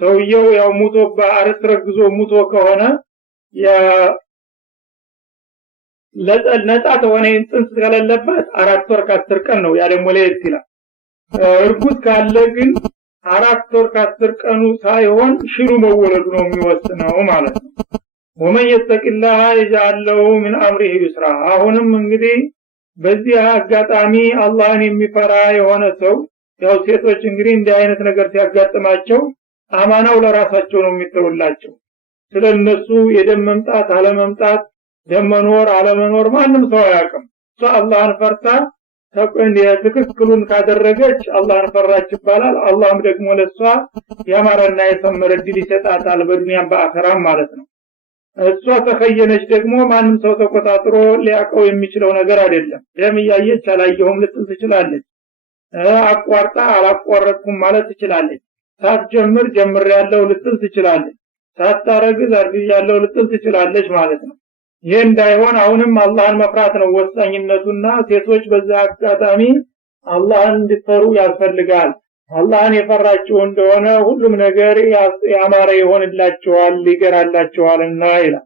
ሰውየው ያው ሙቶ በአርስ ረግዞ ሙቶ ከሆነ ነፃ ተሆነ ጽንስ ከሌለበት 4 ወር ከ10 ቀን ነው ያ ደግሞ ለየት ይላል እርጉዝ ካለ ግን 4 ወር ከ10 ቀኑ ሳይሆን ሽሩ መወለዱ ነው የሚወስነው ማለት ነው ወመን ይተቂላህ ይجعل له من امره يسرا አሁንም እንግዲህ በዚህ አጋጣሚ አላህን የሚፈራ የሆነ ሰው ያው ሴቶች እንግዲህ እንዲህ አይነት ነገር ሲያጋጥማቸው አማናው ለራሳቸው ነው የሚተውላቸው ስለነሱ የደም መምጣት አለመምጣት ደም መኖር አለመኖር ማንም ሰው አያውቅም ሰው አላህን ፈርታ ትክክሉን ካደረገች አላህን ፈራች ይባላል አላህም ደግሞ ለሷ ያማረና የሰመረ ድል ይሰጣታል በዱንያም በአኺራም ማለት ነው እሷ ተከየነች ደግሞ ማንም ሰው ተቆጣጥሮ ሊያቀው የሚችለው ነገር አይደለም ደም ያየች አላየሁም ልትል ትችላለች አቋርጣ አላቋረጥኩም ማለት ትችላለች ሳትጀምር ጀምሬያለሁ ልትል ትችላለች ሳታረግዝ አርግዣለሁ ልትል ትችላለች ማለት ነው ይሄ እንዳይሆን አሁንም አላህን መፍራት ነው ወሳኝነቱና ሴቶች በዛ አጋጣሚ አላህን እንዲፈሩ ያስፈልጋል አላህን የፈራችሁ እንደሆነ ሁሉም ነገር ያማረ ይሆንላችኋል ይገራላችኋልና ይላል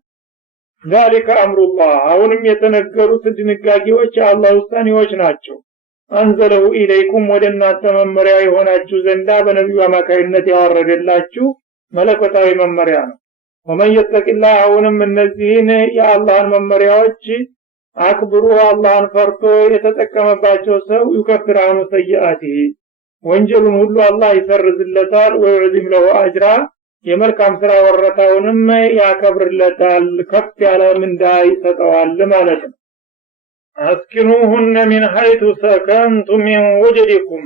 ذلك امر الله አሁንም የተነገሩት ድንጋጌዎች የአላህ ውሳኔዎች ናቸው አንዘለው ኢለይኩም ወደናንተ መመሪያ የሆናችሁ ዘንዳ በነብዩ አማካይነት ያወረደላችሁ መለኮታዊ መመሪያ ነው ወመን ይተቂላህ አሁንም እነዚህን የአላህን መመሪያዎች አክብሩ አላህን ፈርቶ የተጠቀመባቸው ሰው ይከፍራኑ ሰይአቲ ወንጀሉን ሁሉ አላህ ይሰርዝለታል ወይዚም له አጅራ የመልካም ሥራ ወረታውንም ያከብርለታል ከፍ ያለ ምንዳ ይሰጠዋል ማለት ነው አስኪኑሁን من حيث سكنتم من وجدكم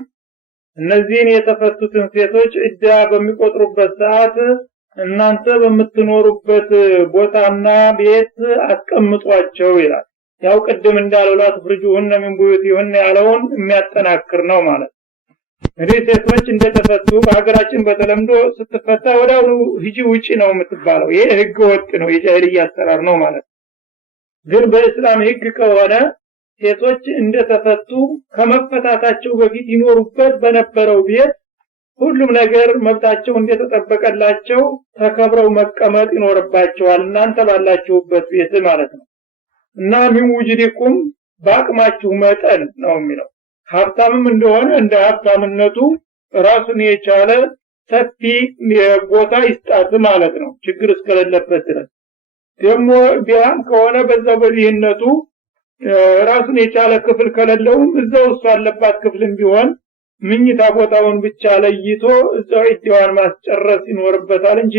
እነዚህን የተፈቱትን ሴቶች እዳ በሚቆጥሩበት ሰዓት እናንተ በምትኖሩበት ቦታና ቤት አስቀምጧቸው ይላል ያው ቀደም እንዳሉላት ፍርጁሁን من بيوتهن ያለውን የሚያጠናክር ነው ማለት እንግዲህ ሴቶች እንደተፈቱ በሀገራችን በተለምዶ ስትፈታ ወዳው ሂጂ ውጪ ነው የምትባለው ይሄ ህግ ወጥ ነው የጃሂልያ አሰራር ነው ማለት ግን በእስላም ህግ ከሆነ ሴቶች እንደተፈቱ ከመፈታታቸው በፊት ይኖሩበት በነበረው ቤት ሁሉም ነገር መብታቸው እንደተጠበቀላቸው ተከብረው መቀመጥ ይኖርባቸዋል እናንተ ባላችሁበት ቤት ማለት ነው እና ምን ውጅዲኩም ባቅማችሁ መጠን ነው የሚለው ሀብታምም እንደሆነ እንደ ሀብታምነቱ ራሱን የቻለ ሰፊ ቦታ ይስጣት ማለት ነው ችግር እስከሌለበት ድረስ ደግሞ ቢያም ከሆነ በዛው በዚህነቱ ራሱን የቻለ ክፍል ከሌለውም እዛው እሱ አለባት ክፍልም ቢሆን ምኝታ ቦታውን ብቻ ለይቶ እዛው ኢዲዋን ማስጨረስ ይኖርበታል እንጂ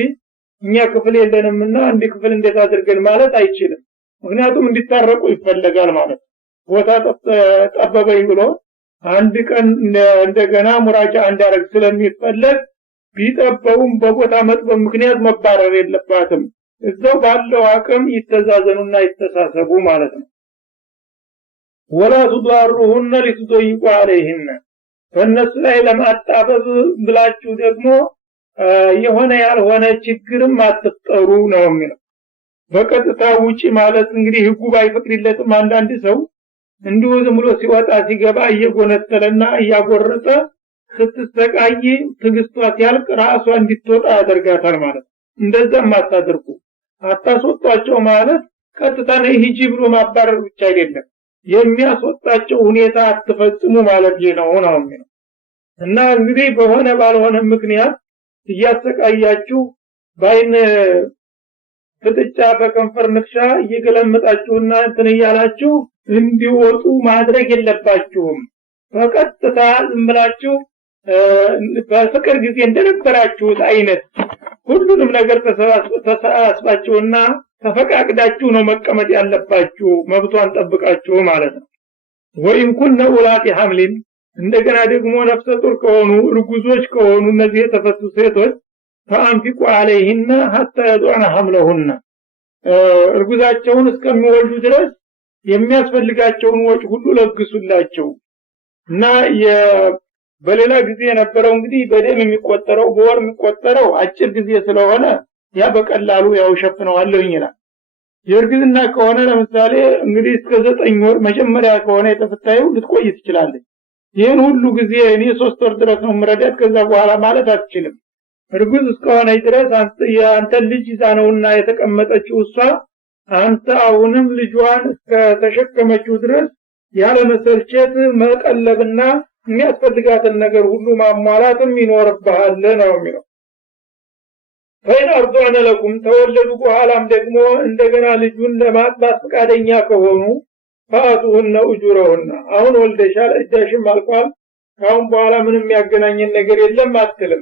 እኛ ክፍል የለንምና አንድ ክፍል እንዴት አድርገን ማለት አይችልም ምክንያቱም እንዲታረቁ ይፈልጋል ማለት ቦታ ጠበበኝ ብሎ አንድ ቀን እንደገና ሙራጃ እንዳረግ ስለሚፈልግ ቢጠበውም በቦታ መጥበብ ምክንያት መባረር የለባትም እዛው ባለው አቅም ይተዛዘኑና ይተሳሰቡ ማለት ነው ወላ ተضሩሁነ ለትضይቁ عليهن በእነሱ ላይ ለማጣበብ ብላችሁ ደግሞ የሆነ ያልሆነ ችግርም አትፍጠሩ ነው የሚለው። በቀጥታ ውጪ ማለት እንግዲህ ህጉ ባይፈቅድለትም አንዳንድ ሰው እንዲሁ ዝም ብሎ ሲወጣ ሲገባ እየጎነተለና እያጎረጠ ስትሰቃይ ትግስቷ ሲያልቅ ራሷ እንድትወጣ ያደርጋታል ማለት። እንደዛም አታድርጉ። አታስወጣቸው ማለት ቀጥታ ነው ሂጂ ብሎ ማባረር ብቻ አይደለም፣ የሚያስወጣቸው ሁኔታ አትፈጽሙ ማለት ነው የሚለው። እና እንግዲህ በሆነ ባልሆነ ምክንያት እያሰቃያችሁ ባይን ፍጥጫ በከንፈር ንክሻ እየገለመጣችሁና እንትን እያላችሁ እንዲወጡ ማድረግ የለባችሁም። በቀጥታ ዝም ብላችሁ በፍቅር ጊዜ እንደነበራችሁት አይነት ሁሉንም ነገር ተሰባስባችሁና ተፈቃቅዳችሁ ነው መቀመጥ ያለባችሁ፣ መብቷን ጠብቃችሁ ማለት ነው። ወይን ኩነ ኡላቲ ሐምሊን እንደገና ደግሞ ነፍሰ ጡር ከሆኑ ርጉዞች ከሆኑ እነዚህ የተፈቱ ሴቶች ፈአንፊቁ عليهن حتى يضعن حملهن እርጉዛቸውን እስከሚወልዱ ድረስ የሚያስፈልጋቸውን ወጭ ሁሉ ለግሱላቸው። እና በሌላ ጊዜ የነበረው እንግዲህ በደም የሚቆጠረው በወር የሚቆጠረው አጭር ጊዜ ስለሆነ ያ በቀላሉ ያው ሸፍነዋለሁኝ ይላል። የእርግዝና ከሆነ ለምሳሌ እንግዲህ እስከ 9 ወር መጀመሪያ ከሆነ የተፈታየው ልትቆይ ትችላለች። ይሄን ሁሉ ጊዜ እኔ 3 ወር ድረስ ነው ምረዳት ከዛ በኋላ ማለት አትችልም። እርጉዝ እስከሆነ ድረስ አንተ ልጅ ይዛ ነውና የተቀመጠችው እሷ አንተ አሁንም ልጇን እስከተሸከመችው ድረስ ያለ መሰልቸት መቀለብና የሚያስፈልጋትን ነገር ሁሉ ማሟላትም ይኖርብሃል ነው የሚለው። ፈይን አርضعن لكم ተወለዱ በኋላም ደግሞ እንደገና ልጁን ለማጥባት ፈቃደኛ ከሆኑ فاتوهن اجورهن አሁን ወልደሻል እዳሽም አልቋል ካሁን በኋላ ምንም ያገናኘን ነገር የለም አትልም።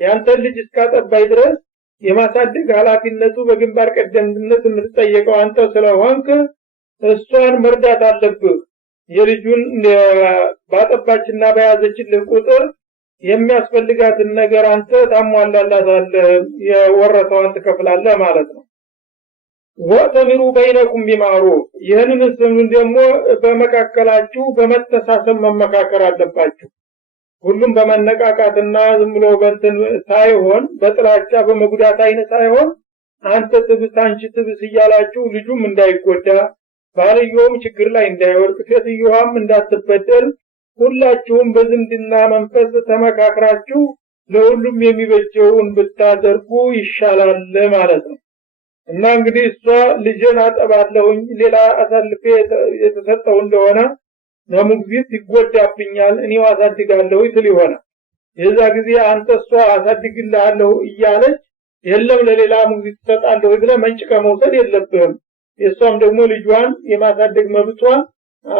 ያንተ ልጅ እስካጠባይ ድረስ የማሳደግ ኃላፊነቱ በግንባር ቀደምትነት የምትጠየቀው አንተ ስለሆንክ እሷን መርዳት አለብህ። የልጁን ባጠባችና በያዘችልህ ቁጥር የሚያስፈልጋትን ነገር አንተ ታሟላላታለህ፣ የወረሰውን ትከፍላለህ ማለት ነው። ወተምሩ በይነኩም ቢማዕሩፍ ይህንን ስሙን ደግሞ በመካከላችሁ በመተሳሰብ መመካከር አለባችሁ። ሁሉም በመነቃቃትና ዝም ብሎ በእንትን ሳይሆን በጥላቻ በመጉዳት አይነት ሳይሆን አንተ ትብስ አንቺ ትብስ እያላችሁ ልጁም እንዳይጎዳ ባልየውም ችግር ላይ እንዳይወድቅ ሴትዮዋም እንዳትበደል ሁላችሁም በዝምድና መንፈስ ተመካክራችሁ ለሁሉም የሚበጀውን ብታደርጉ ይሻላል ማለት ነው። እና እንግዲህ እሷ ልጅን አጠባለሁኝ ሌላ አሳልፌ የተሰጠው እንደሆነ ለሙግዚት ይጎዳብኛል እኔው አሳድጋለሁ ይል ይሆናል። የዛ ጊዜ አንተ እሷ አሳድግልሃለሁ እያለች የለም ለሌላ ሙግዚት ተጣጣለሁ ብለህ መንጭቀ መውሰድ የለብህም። የሷም ደግሞ ልጇን የማሳደግ መብቷ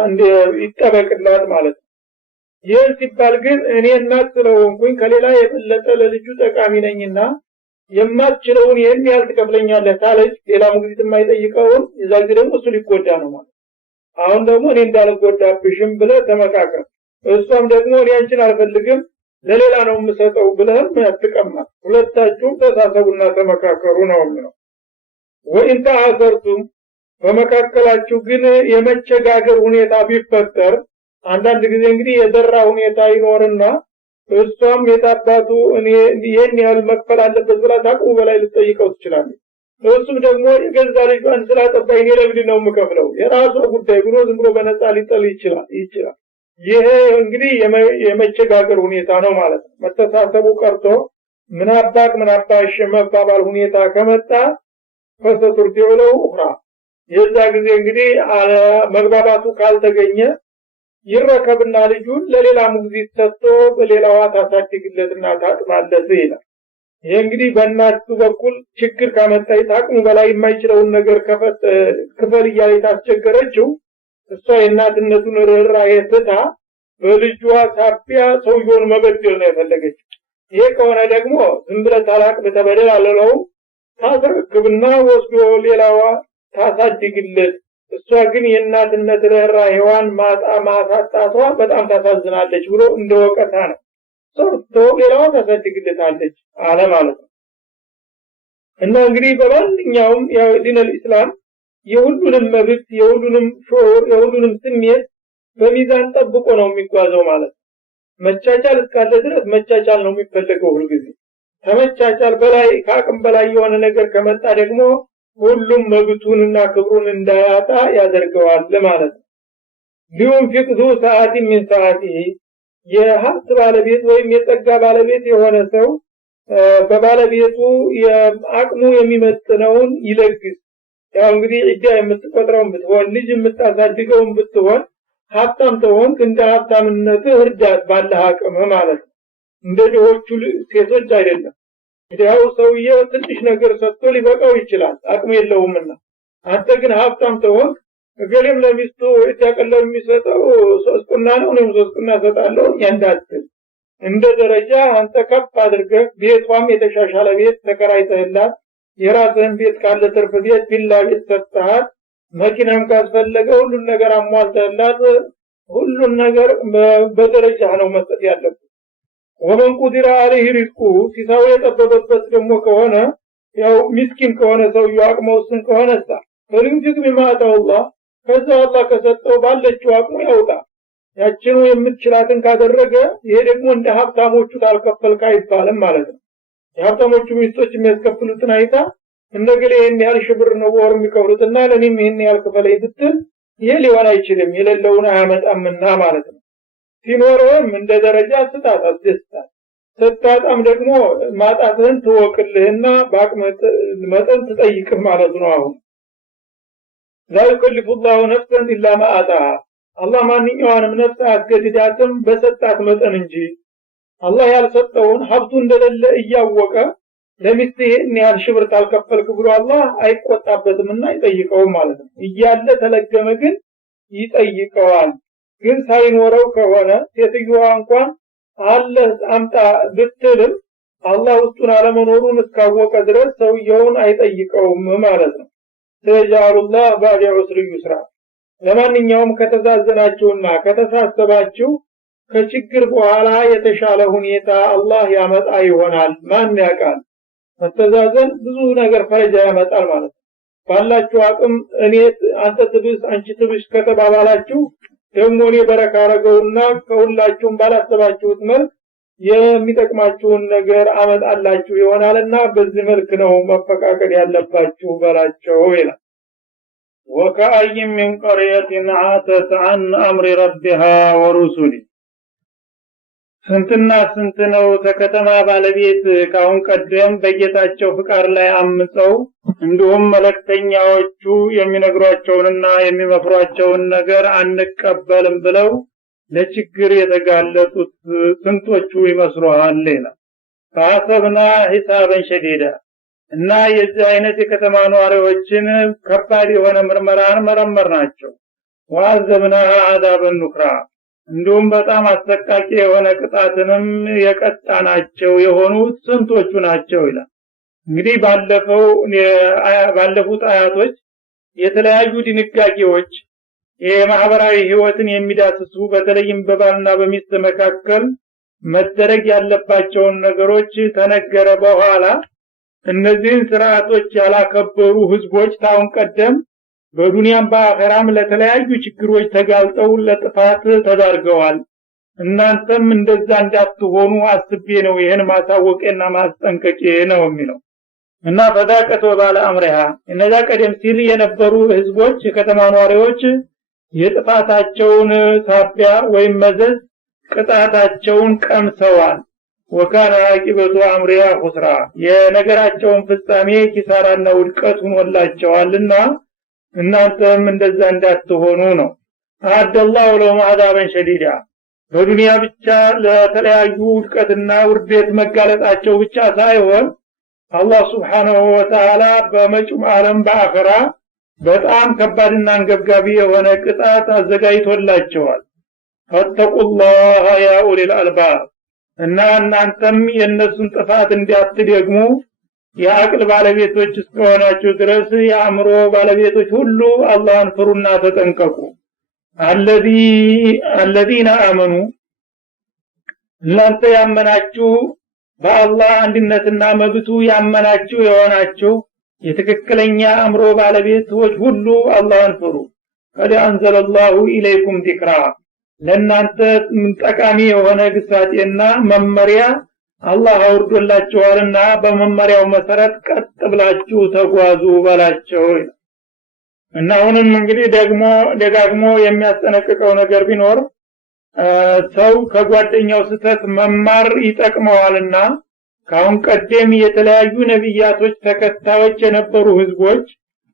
እንደ ይጠበቅላት ማለት ነው። ይህ ሲባል ግን እኔ እናት ስለሆንኩኝ ከሌላ የበለጠ ለልጁ ጠቃሚ ነኝና የማትችለውን ይሄን ያህል ትከፍለኛለህ ታለች ሌላ ሙግዚት የማይጠይቀውን የዛ ጊዜ ደግሞ እሱ ሊጎዳ ነው ማለት። አሁን ደግሞ እኔ እንዳልጎዳብሽም ብለህ ተመካከር። እሷም ደግሞ እኔ አንቺን አልፈልግም ለሌላ ነው የምሰጠው ብለህም አትቀማት። ሁለታችሁም ተሳሰቡና ተመካከሩ ነው የሚለው። ወኢን ተአሰርቱም በመካከላችሁ ግን የመቸጋገር ሁኔታ ቢፈጠር አንዳንድ ጊዜ እንግዲህ የደራ ሁኔታ ይኖርና እሷም የታባቱ እኔ ይሄን ያህል መክፈል አለበት ብላ ታቅሙ በላይ ልትጠይቀው ትችላለች። እሱም ደግሞ የገዛ ልጇን ስላጠባይ እኔ ለምንድን ነው የምከፍለው የራሱ ጉዳይ ብሎ ዝም ብሎ በነፃ ሊጠል ይችላል። ይሄ እንግዲህ የመቸጋገር ሁኔታ ነው ማለት ነው። መተሳሰቡ ቀርቶ ምን አባሽ መባባል ሁኔታ ከመጣ ፈሰቱርዲው ነው ኡኽራ የዛ ጊዜ እንግዲህ መግባባቱ ካልተገኘ ይረከብና ልጁን ለሌላ ሙግዚት ሰጥቶ በሌላዋ ታሳድግለትና ታጥባለት ይላል። ይሄ እንግዲህ በእናቱ በኩል ችግር ካመጣይ ታቅሙ በላይ የማይችለውን ነገር ክፈል እያለች ታስቸገረችው እሷ የእናትነቱን ርህራሄ ትታ በልጇ ሳቢያ ሰውየውን መበደል ነው የፈለገችው። ይሄ ከሆነ ደግሞ ዝም ብለህ ታላቅ በተበደል አለለው ታስረክብና ወስዶ ሌላዋ ታሳድግለት። እሷ ግን የእናትነት ርህራሄዋን ማሳጣቷ በጣም ታሳዝናለች ብሎ እንደወቀታ ነው ሰው ሌላዋ ታሳድግለታለች አለ ማለት ነው። እና እንግዲህ በማንኛውም ዲን አልእስላም የሁሉንም መብት የሁሉንም ሹዑር የሁሉንም ስሜት በሚዛን ጠብቆ ነው የሚጓዘው ማለት ነው። መቻቻል እስካለ ድረስ መቻቻል ነው የሚፈልገው ሁልጊዜ። ከመቻቻል በላይ ከአቅም በላይ የሆነ ነገር ከመጣ ደግሞ ሁሉም መብቱንና ክብሩን እንዳያጣ ያደርገዋል ማለት ነው። ሊዩንፊቅ ዙ ሰዓት ሚን ሰዓቲሂ የሀብት ባለቤት ወይም የጸጋ ባለቤት የሆነ ሰው በባለቤቱ የአቅሙ የሚመጥነውን ይለግስ። ያው እንግዲህ እዳ የምትቆጥረውን ብትሆን ልጅ የምታሳድገውን ብትሆን ሀብታም ተሆንክ እንደ ሀብታምነትህ እርዳት ባለህ አቅም ማለት ነው። እንደ ድሆቹ ሴቶች አይደለም። ያው ሰውየው ትንሽ ነገር ሰጥቶ ሊበቃው ይችላል አቅም የለውምና፣ አንተ ግን ሀብታም ተሆንክ እገሌም ለሚስቱ እታቀለው የሚሰጠው 3 ቁና ነው እኔም 3 ቁና ሰጣለሁ ያንዳትል እንደ ደረጃ አንተ ከፍ አድርገህ ቤቷም የተሻሻለ ቤት ተከራይተህላት የራስህን ቤት ካለ ትርፍ ቤት ቪላ ቤት ሰጥተሃት መኪናም ካስፈለገ ሁሉን ነገር አሟልተህላት ሁሉን ነገር በደረጃ ነው መስጠት ያለብህ። ወመን ቁዲራ አለይሂ ሪዝቁ ሲሳው የጠበበበት ደግሞ ከሆነ ያው ምስኪን ከሆነ ሰውየው አቅሙ ውስን ከሆነሳ ፈሪንጅት ቢማአላህ ከዛ አላህ ከሰጠው ባለችው አቅሙ ያውጣ። ያችኑ የምትችላትን ካደረገ ይሄ ደግሞ እንደ ሀብታሞቹ ታልከፈልካ አይባልም ማለት ነው። የሀብታሞቹ ሚስቶች የሚያስከፍሉትን አይታ እንደገለ ይሄን ያህል ሽብር ነው ወር የሚከፍሉትና ለኔም ይሄን ያህል ከፈለይ ብትል ይሄ ሊሆን አይችልም፣ የሌለውን አያመጣምና ማለት ነው። ሲኖርም እንደ ደረጃ ስጣት አስደስታት፣ ስታጣም ደግሞ ማጣትህን ትወቅልህና በአቅም መጠን ትጠይቅ ማለት ነው። አሁን لا يكلف الله نفسا الا ما اتاها አላህ ማንኛውንም ነፍስ አስገድዳትም በሰጣት መጠን እንጂ አላህ ያልሰጠውን ሀብቱ እንደሌለ እያወቀ ለሚስት ይሄን ያህል ሽብር ታልከፈልክ ብሎ አላህ አይቆጣበትምና ይጠይቀው ማለት ነው። እያለ ተለገመ ግን ይጠይቀዋል። ግን ሳይኖረው ከሆነ ሴትዮዋ እንኳን አለ አምጣ ብትልም አላህ ውስጡን አለመኖሩን እስካወቀ ድረስ ሰውየውን አይጠይቀውም ማለት ነው። ሰጃሉላህ ባዲ ዑስሪ ይስራ ለማንኛውም ከተዛዘናችሁና ከተሳሰባችሁ ከችግር በኋላ የተሻለ ሁኔታ አላህ ያመጣ ይሆናል። ማን ያውቃል? መተዛዘን ብዙ ነገር ፈረጃ ያመጣል ማለት ነው። ባላችሁ አቅም እኔ አንተ ትብስ አንቺ ትብስ ከተባባላችሁ ደግሞ እኔ በረካ አረገውና ከሁላችሁም ባላሰባችሁት መልክ የሚጠቅማችሁን ነገር አመጣላችሁ ይሆናልና በዚህ መልክ ነው መፈቃቀድ ያለባችሁ በላቸው ይላል። وكأي من قرية عاتت عن أمر ربها ورسله ስንትና ስንት ነው ተከተማ ባለቤት ካሁን ቀደም በጌታቸው ፍቃድ ላይ አምፀው እንዲሁም መልእክተኛዎቹ የሚነግሯቸውንና የሚመክሯቸውን ነገር አንቀበልም ብለው ለችግር የተጋለጡት ስንቶቹ ይመስሉሃል ይላል። ፈሐሰብና ሒሳበን ሸዲዳ እና የዚህ አይነት የከተማ ነዋሪዎችን ከባድ የሆነ ምርመራን መረመርናቸው። ወአዘብና አዛበን ኑክራ እንዲሁም በጣም አሰቃቂ የሆነ ቅጣትንም የቀጣናቸው የሆኑት ስንቶቹ ናቸው ይላል። እንግዲህ ባለፉት አያቶች የተለያዩ ድንጋጌዎች የማህበራዊ ህይወትን የሚዳስሱ በተለይም በባልና በሚስት መካከል መደረግ ያለባቸውን ነገሮች ተነገረ በኋላ እነዚህን ስርዓቶች ያላከበሩ ህዝቦች ታውን ቀደም በዱንያም በአኺራም ለተለያዩ ችግሮች ተጋልጠው ለጥፋት ተዳርገዋል። እናንተም እንደዛ እንዳትሆኑ አስቤ ነው ይሄን ማሳወቄና ማስጠንቀቄ ነው የሚለው እና ፈዳቀቶ ባለ አምሪሃ እነዛ ቀደም ሲል የነበሩ ህዝቦች የከተማ ነዋሪዎች የጥፋታቸውን ሳቢያ ወይም መዘዝ ቅጣታቸውን ቀምሰዋል። ወካነ አቂበቱ አምሪያ ኹስራ የነገራቸውን ፍጻሜ ኪሳራና ውድቀት ሆኖላቸዋልና እናንተም እንደዛ እንዳትሆኑ ነው። አደላሁ ለሁም አዛበን ሸዲዳ በዱንያ ብቻ ለተለያዩ ውድቀትና ውርደት መጋለጣቸው ብቻ ሳይሆን አላህ Subhanahu Wa Ta'ala በመጪው ዓለም በአኺራ በጣም ከባድና አንገብጋቢ የሆነ ቅጣት አዘጋጅቶላቸዋል። ፈተቁላህ ያ ኡሊል አልባብ እና እናንተም የነሱን ጥፋት እንዲያትደግሙ የአቅል ባለቤቶች እስከሆናችሁ ድረስ የአእምሮ ባለቤቶች ሁሉ አላህን ፍሩና ተጠንቀቁ። الذين آمنوا እናንተ ያመናችሁ በአላህ አንድነትና መብቱ ያመናችሁ የሆናችሁ የትክክለኛ አእምሮ ባለቤቶች ሁሉ አላህን ፍሩ። قد أنزل الله إليكم ذكرا ለናንተ ጠቃሚ የሆነ ግሳጤና መመሪያ አላህ አውርዶላችኋልና በመመሪያው መሰረት ቀጥ ብላችሁ ተጓዙ በላቸው። እና አሁንም እንግዲህ ደጋግሞ የሚያስጠነቅቀው ነገር ቢኖር ሰው ከጓደኛው ስተት መማር ይጠቅመዋልና ካሁን ቀደም የተለያዩ ነብያቶች ተከታዮች የነበሩ ህዝቦች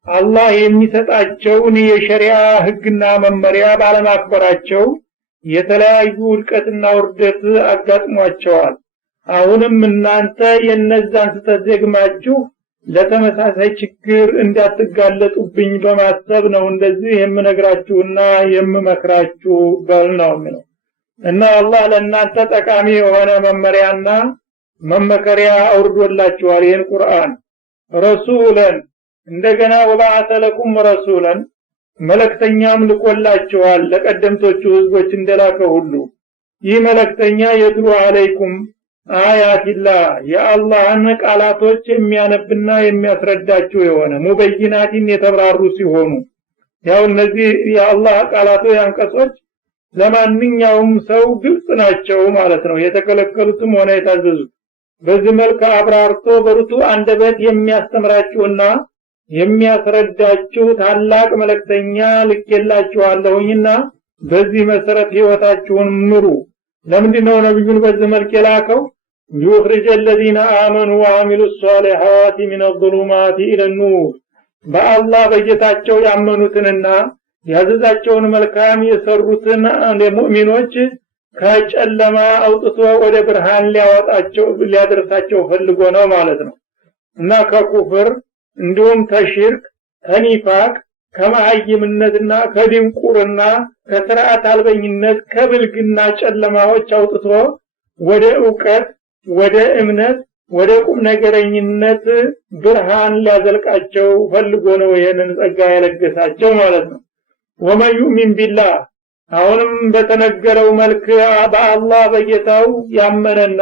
አላህ የሚሰጣቸውን የሸሪዓ ህግና መመሪያ ባለማክበራቸው የተለያዩ ውድቀትና ውርደት አጋጥሟቸዋል። አሁንም እናንተ የነዛን ስተት ደግማችሁ ለተመሳሳይ ችግር እንዳትጋለጡብኝ በማሰብ ነው እንደዚህ የምነግራችሁና የምመክራችሁ በል ነው የሚለው። እና አላህ ለእናንተ ጠቃሚ የሆነ መመሪያና መመከሪያ አውርዶላችኋል ይህን ቁርአን። ረሱለን እንደገና ወባዓተ ለኩም ረሱለን መልእክተኛም ልኮላችኋል ለቀደምቶቹ ህዝቦች እንደላከ ሁሉ። ይህ መልእክተኛ የትሉ አለይኩም አያቲላህ የአላህን ቃላቶች የሚያነብና የሚያስረዳችሁ የሆነ ሙበይናቲን የተብራሩ ሲሆኑ ያው እነዚህ የአላህ ቃላቶች አንቀጾች ለማንኛውም ሰው ግልጽ ናቸው ማለት ነው። የተከለከሉትም ሆነ የታዘዙት በዚህ መልኩ አብራርቶ በርቱ አንደበት የሚያስተምራችሁና የሚያስረዳችሁ ታላቅ መልእክተኛ ልኬላችኋለሁና በዚህ መሰረት ህይወታችሁን ምሩ። ለምንድነው ነብዩን በዚህ መልኩ የላከው? يخرج الذين آمنوا وعملوا الصالحات من الظلمات إلى النور በአላህ በጌታቸው ያመኑትንና ያዘዛቸውን መልካም የሰሩትን ሙእሚኖች ከጨለማ አውጥቶ ወደ ብርሃን ሊያደርሳቸው ፈልጎ ነው ማለት ነው። እና ከኩፍር እንዲሁም ከሽርክ ከኒፋቅ ከመሃይምነትና ከድንቁርና ከሥርዓት አልበኝነት ከብልግና ጨለማዎች አውጥቶ ወደ ዕውቀት ወደ እምነት ወደ ቁም ነገረኝነት ብርሃን ሊያዘልቃቸው ፈልጎ ነው ይሄንን ጸጋ ያለገሳቸው ማለት ነው። ወመን ዩሚን ቢላህ አሁንም በተነገረው መልክ በአላህ በጌታው ያመነና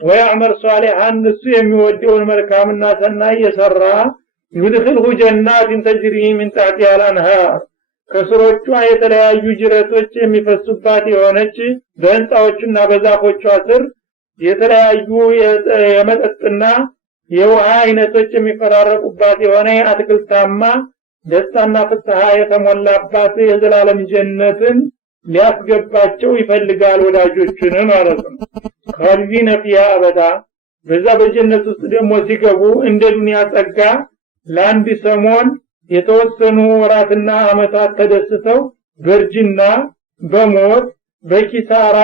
ወያዕመል ሷሊሃን እሱ የሚወደውን መልካምና ሰናይ የሰራ ይድخله جنات تجري من تحتها الانهار ከስሮቿ የተለያዩ ጅረቶች የሚፈሱባት የሆነች በህንጻዎችና በዛፎቿ ስር የተለያዩ የመጠጥና የውሃ አይነቶች የሚፈራረቁባት የሆነ አትክልታማ ደስታና ፍስሐ የተሞላባት የዘላለም ጀነትን ሊያስገባቸው ይፈልጋል ወዳጆቹን ማለት ነው። ኻሊዲነ ፊሃ አበዳ በዛ በጀነት ውስጥ ደግሞ ሲገቡ እንደ ዱንያ ጸጋ ለአንድ ሰሞን የተወሰኑ ወራትና አመታት ተደስተው በርጅና በሞት በኪሳራ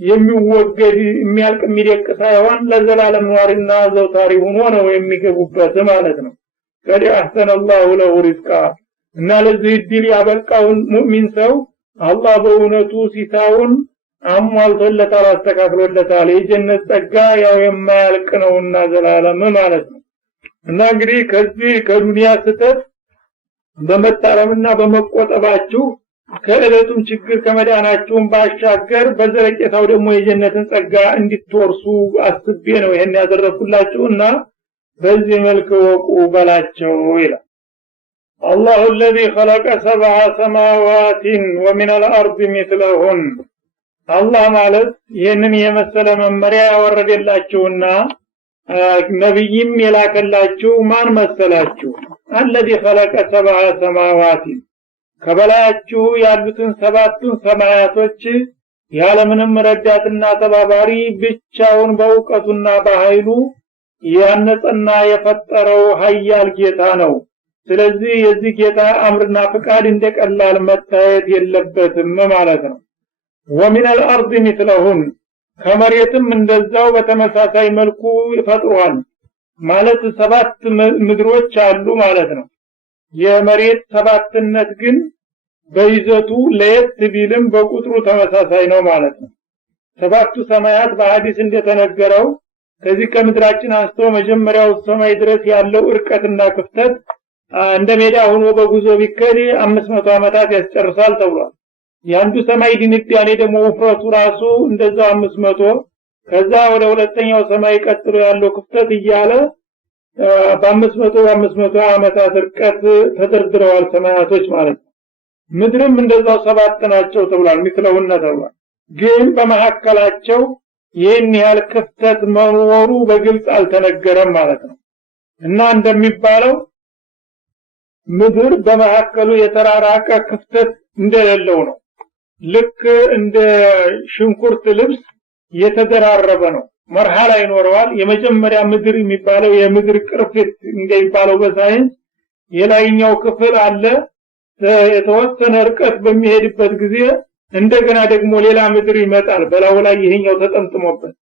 የሚወገድ የሚያልቅ የሚደቅ ሳይሆን ለዘላለም ኗሪና ዘውታሪ ሆኖ ነው የሚገቡበት ማለት ነው። ቀድ አህሰነ አላሁ ለሁ ሪዝቃ እና ለዚህ ድል ያበቃውን ሙእሚን ሰው አላህ በእውነቱ ሲሳውን አሟልቶለታል አስተካክሎለታል። የጀነት ጸጋ ያው የማያልቅ ነውና ዘላለም ማለት ነው። እና እንግዲህ ከዚህ ከዱንያ ስተት በመታረምና በመቆጠባችሁ ከእለቱም ችግር ከመዳናችሁም ባሻገር በዘለቄታው ደግሞ የጀነትን ጸጋ እንድትወርሱ አስቤ ነው ይሄን ያደረኩላችሁና በዚህ መልኩ ወቁ በላቸው ይላል። الله الذي خلق 7 سماوات ومن الارض مثلهن الله ማለት ይሄንን የመሰለ መመሪያ ያወረደላችሁና ነብይም የላከላችሁ ማን መሰላችሁ? الذي خلق 7 سماوات ከበላያችሁ ያሉትን 7ቱን ሰማያቶች ያለምንም ረዳትና ተባባሪ ብቻውን በእውቀቱና በኃይሉ ያነጸና የፈጠረው ኃያል ጌታ ነው። ስለዚህ የዚህ ጌታ አምርና ፍቃድ እንደቀላል መታየት የለበትም ማለት ነው። ومن الارض مثلهن ከመሬትም እንደዛው በተመሳሳይ መልኩ ይፈጥሯል ማለት 7 ምድሮች አሉ ማለት ነው። የመሬት ሰባትነት ግን በይዘቱ ለየት ቢልም በቁጥሩ ተመሳሳይ ነው ማለት ነው። 7ቱ ሰማያት በሐዲስ እንደተነገረው ከዚህ ከምድራችን አንስቶ መጀመሪያው ሰማይ ድረስ ያለው እርቀትና ክፍተት እንደ ሜዳ ሆኖ በጉዞ ቢከድ 500 ዓመታት ያስጨርሳል ተብሏል። ያንዱ ሰማይ ድንዳኔ ደግሞ ውፍረቱ ራሱ እንደዛው 500 ከዛ ወደ ሁለተኛው ሰማይ ቀጥሎ ያለው ክፍተት እያለ በ500 ዓመታት ርቀት ተደርድረዋል ሰማያቶች ማለት ነው። ምድርም እንደዛው 7 ናቸው ተብሏል ምትለውና ተብሏል ግን በመሐከላቸው ይህን ያህል ክፍተት መኖሩ በግልጽ አልተነገረም ማለት ነው እና እንደሚባለው ምድር በመሐከሉ የተራራቀ ክፍተት እንደሌለው ነው ልክ እንደ ሽንኩርት ልብስ የተደራረበ ነው መርሐላ ይኖረዋል የመጀመሪያ ምድር የሚባለው የምድር ቅርፊት እንደሚባለው በሳይንስ የላይኛው ክፍል አለ የተወሰነ ርቀት በሚሄድበት ጊዜ እንደገና ደግሞ ሌላ ምድር ይመጣል በላው ላይ ይሄኛው ተጠምጥሞበት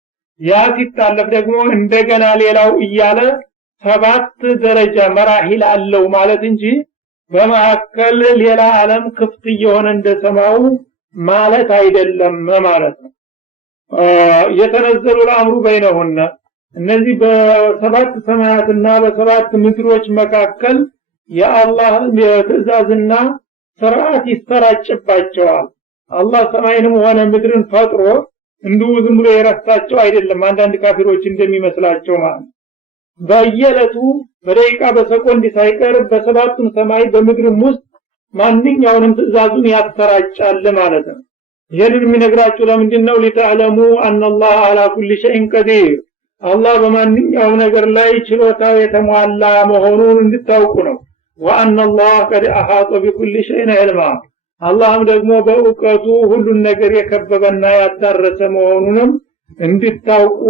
ያ ሲታለፍ ደግሞ እንደገና ሌላው እያለ 7 ደረጃ መራሂል አለው ማለት እንጂ በመሐከል ሌላ ዓለም ክፍት የሆነ እንደሰማው ማለት አይደለም ማለት ነው የተነዘሉ الامر بينهن እነዚህ በ7 ሰማያትና በ7 ምድሮች መካከል የአላህ የትእዛዝና ሥርዓት ይስተራጭባቸዋል አላህ ሰማይንም ሆነ ምድርን ፈጥሮ እንዲሁ ዝም ብሎ የረሳቸው አይደለም አንዳንድ ካፊሮች እንደሚመስላቸው ማለት በየለቱ በደቂቃ በሰኮንድ ሳይቀር በ7ቱም ሰማይ በምድርም ውስጥ ማንኛውንም ትእዛዙን ያስተራጫል ማለት ነው ይሄንን የሚነግራችሁ ለምንድነው ሊተዓለሙ አነላህ አላ ኩሊ ሸይን ቀዲር አላህ በማንኛውም ነገር ላይ ችሎታ የተሟላ መሆኑን እንድታውቁ ነው ወአነላህ ቀድ አሐጠ ቢኩሊ ሸይን ዒልማ አላህም ደግሞ በእውቀቱ ሁሉን ነገር የከበበና ያዳረሰ መሆኑንም እንድታውቁ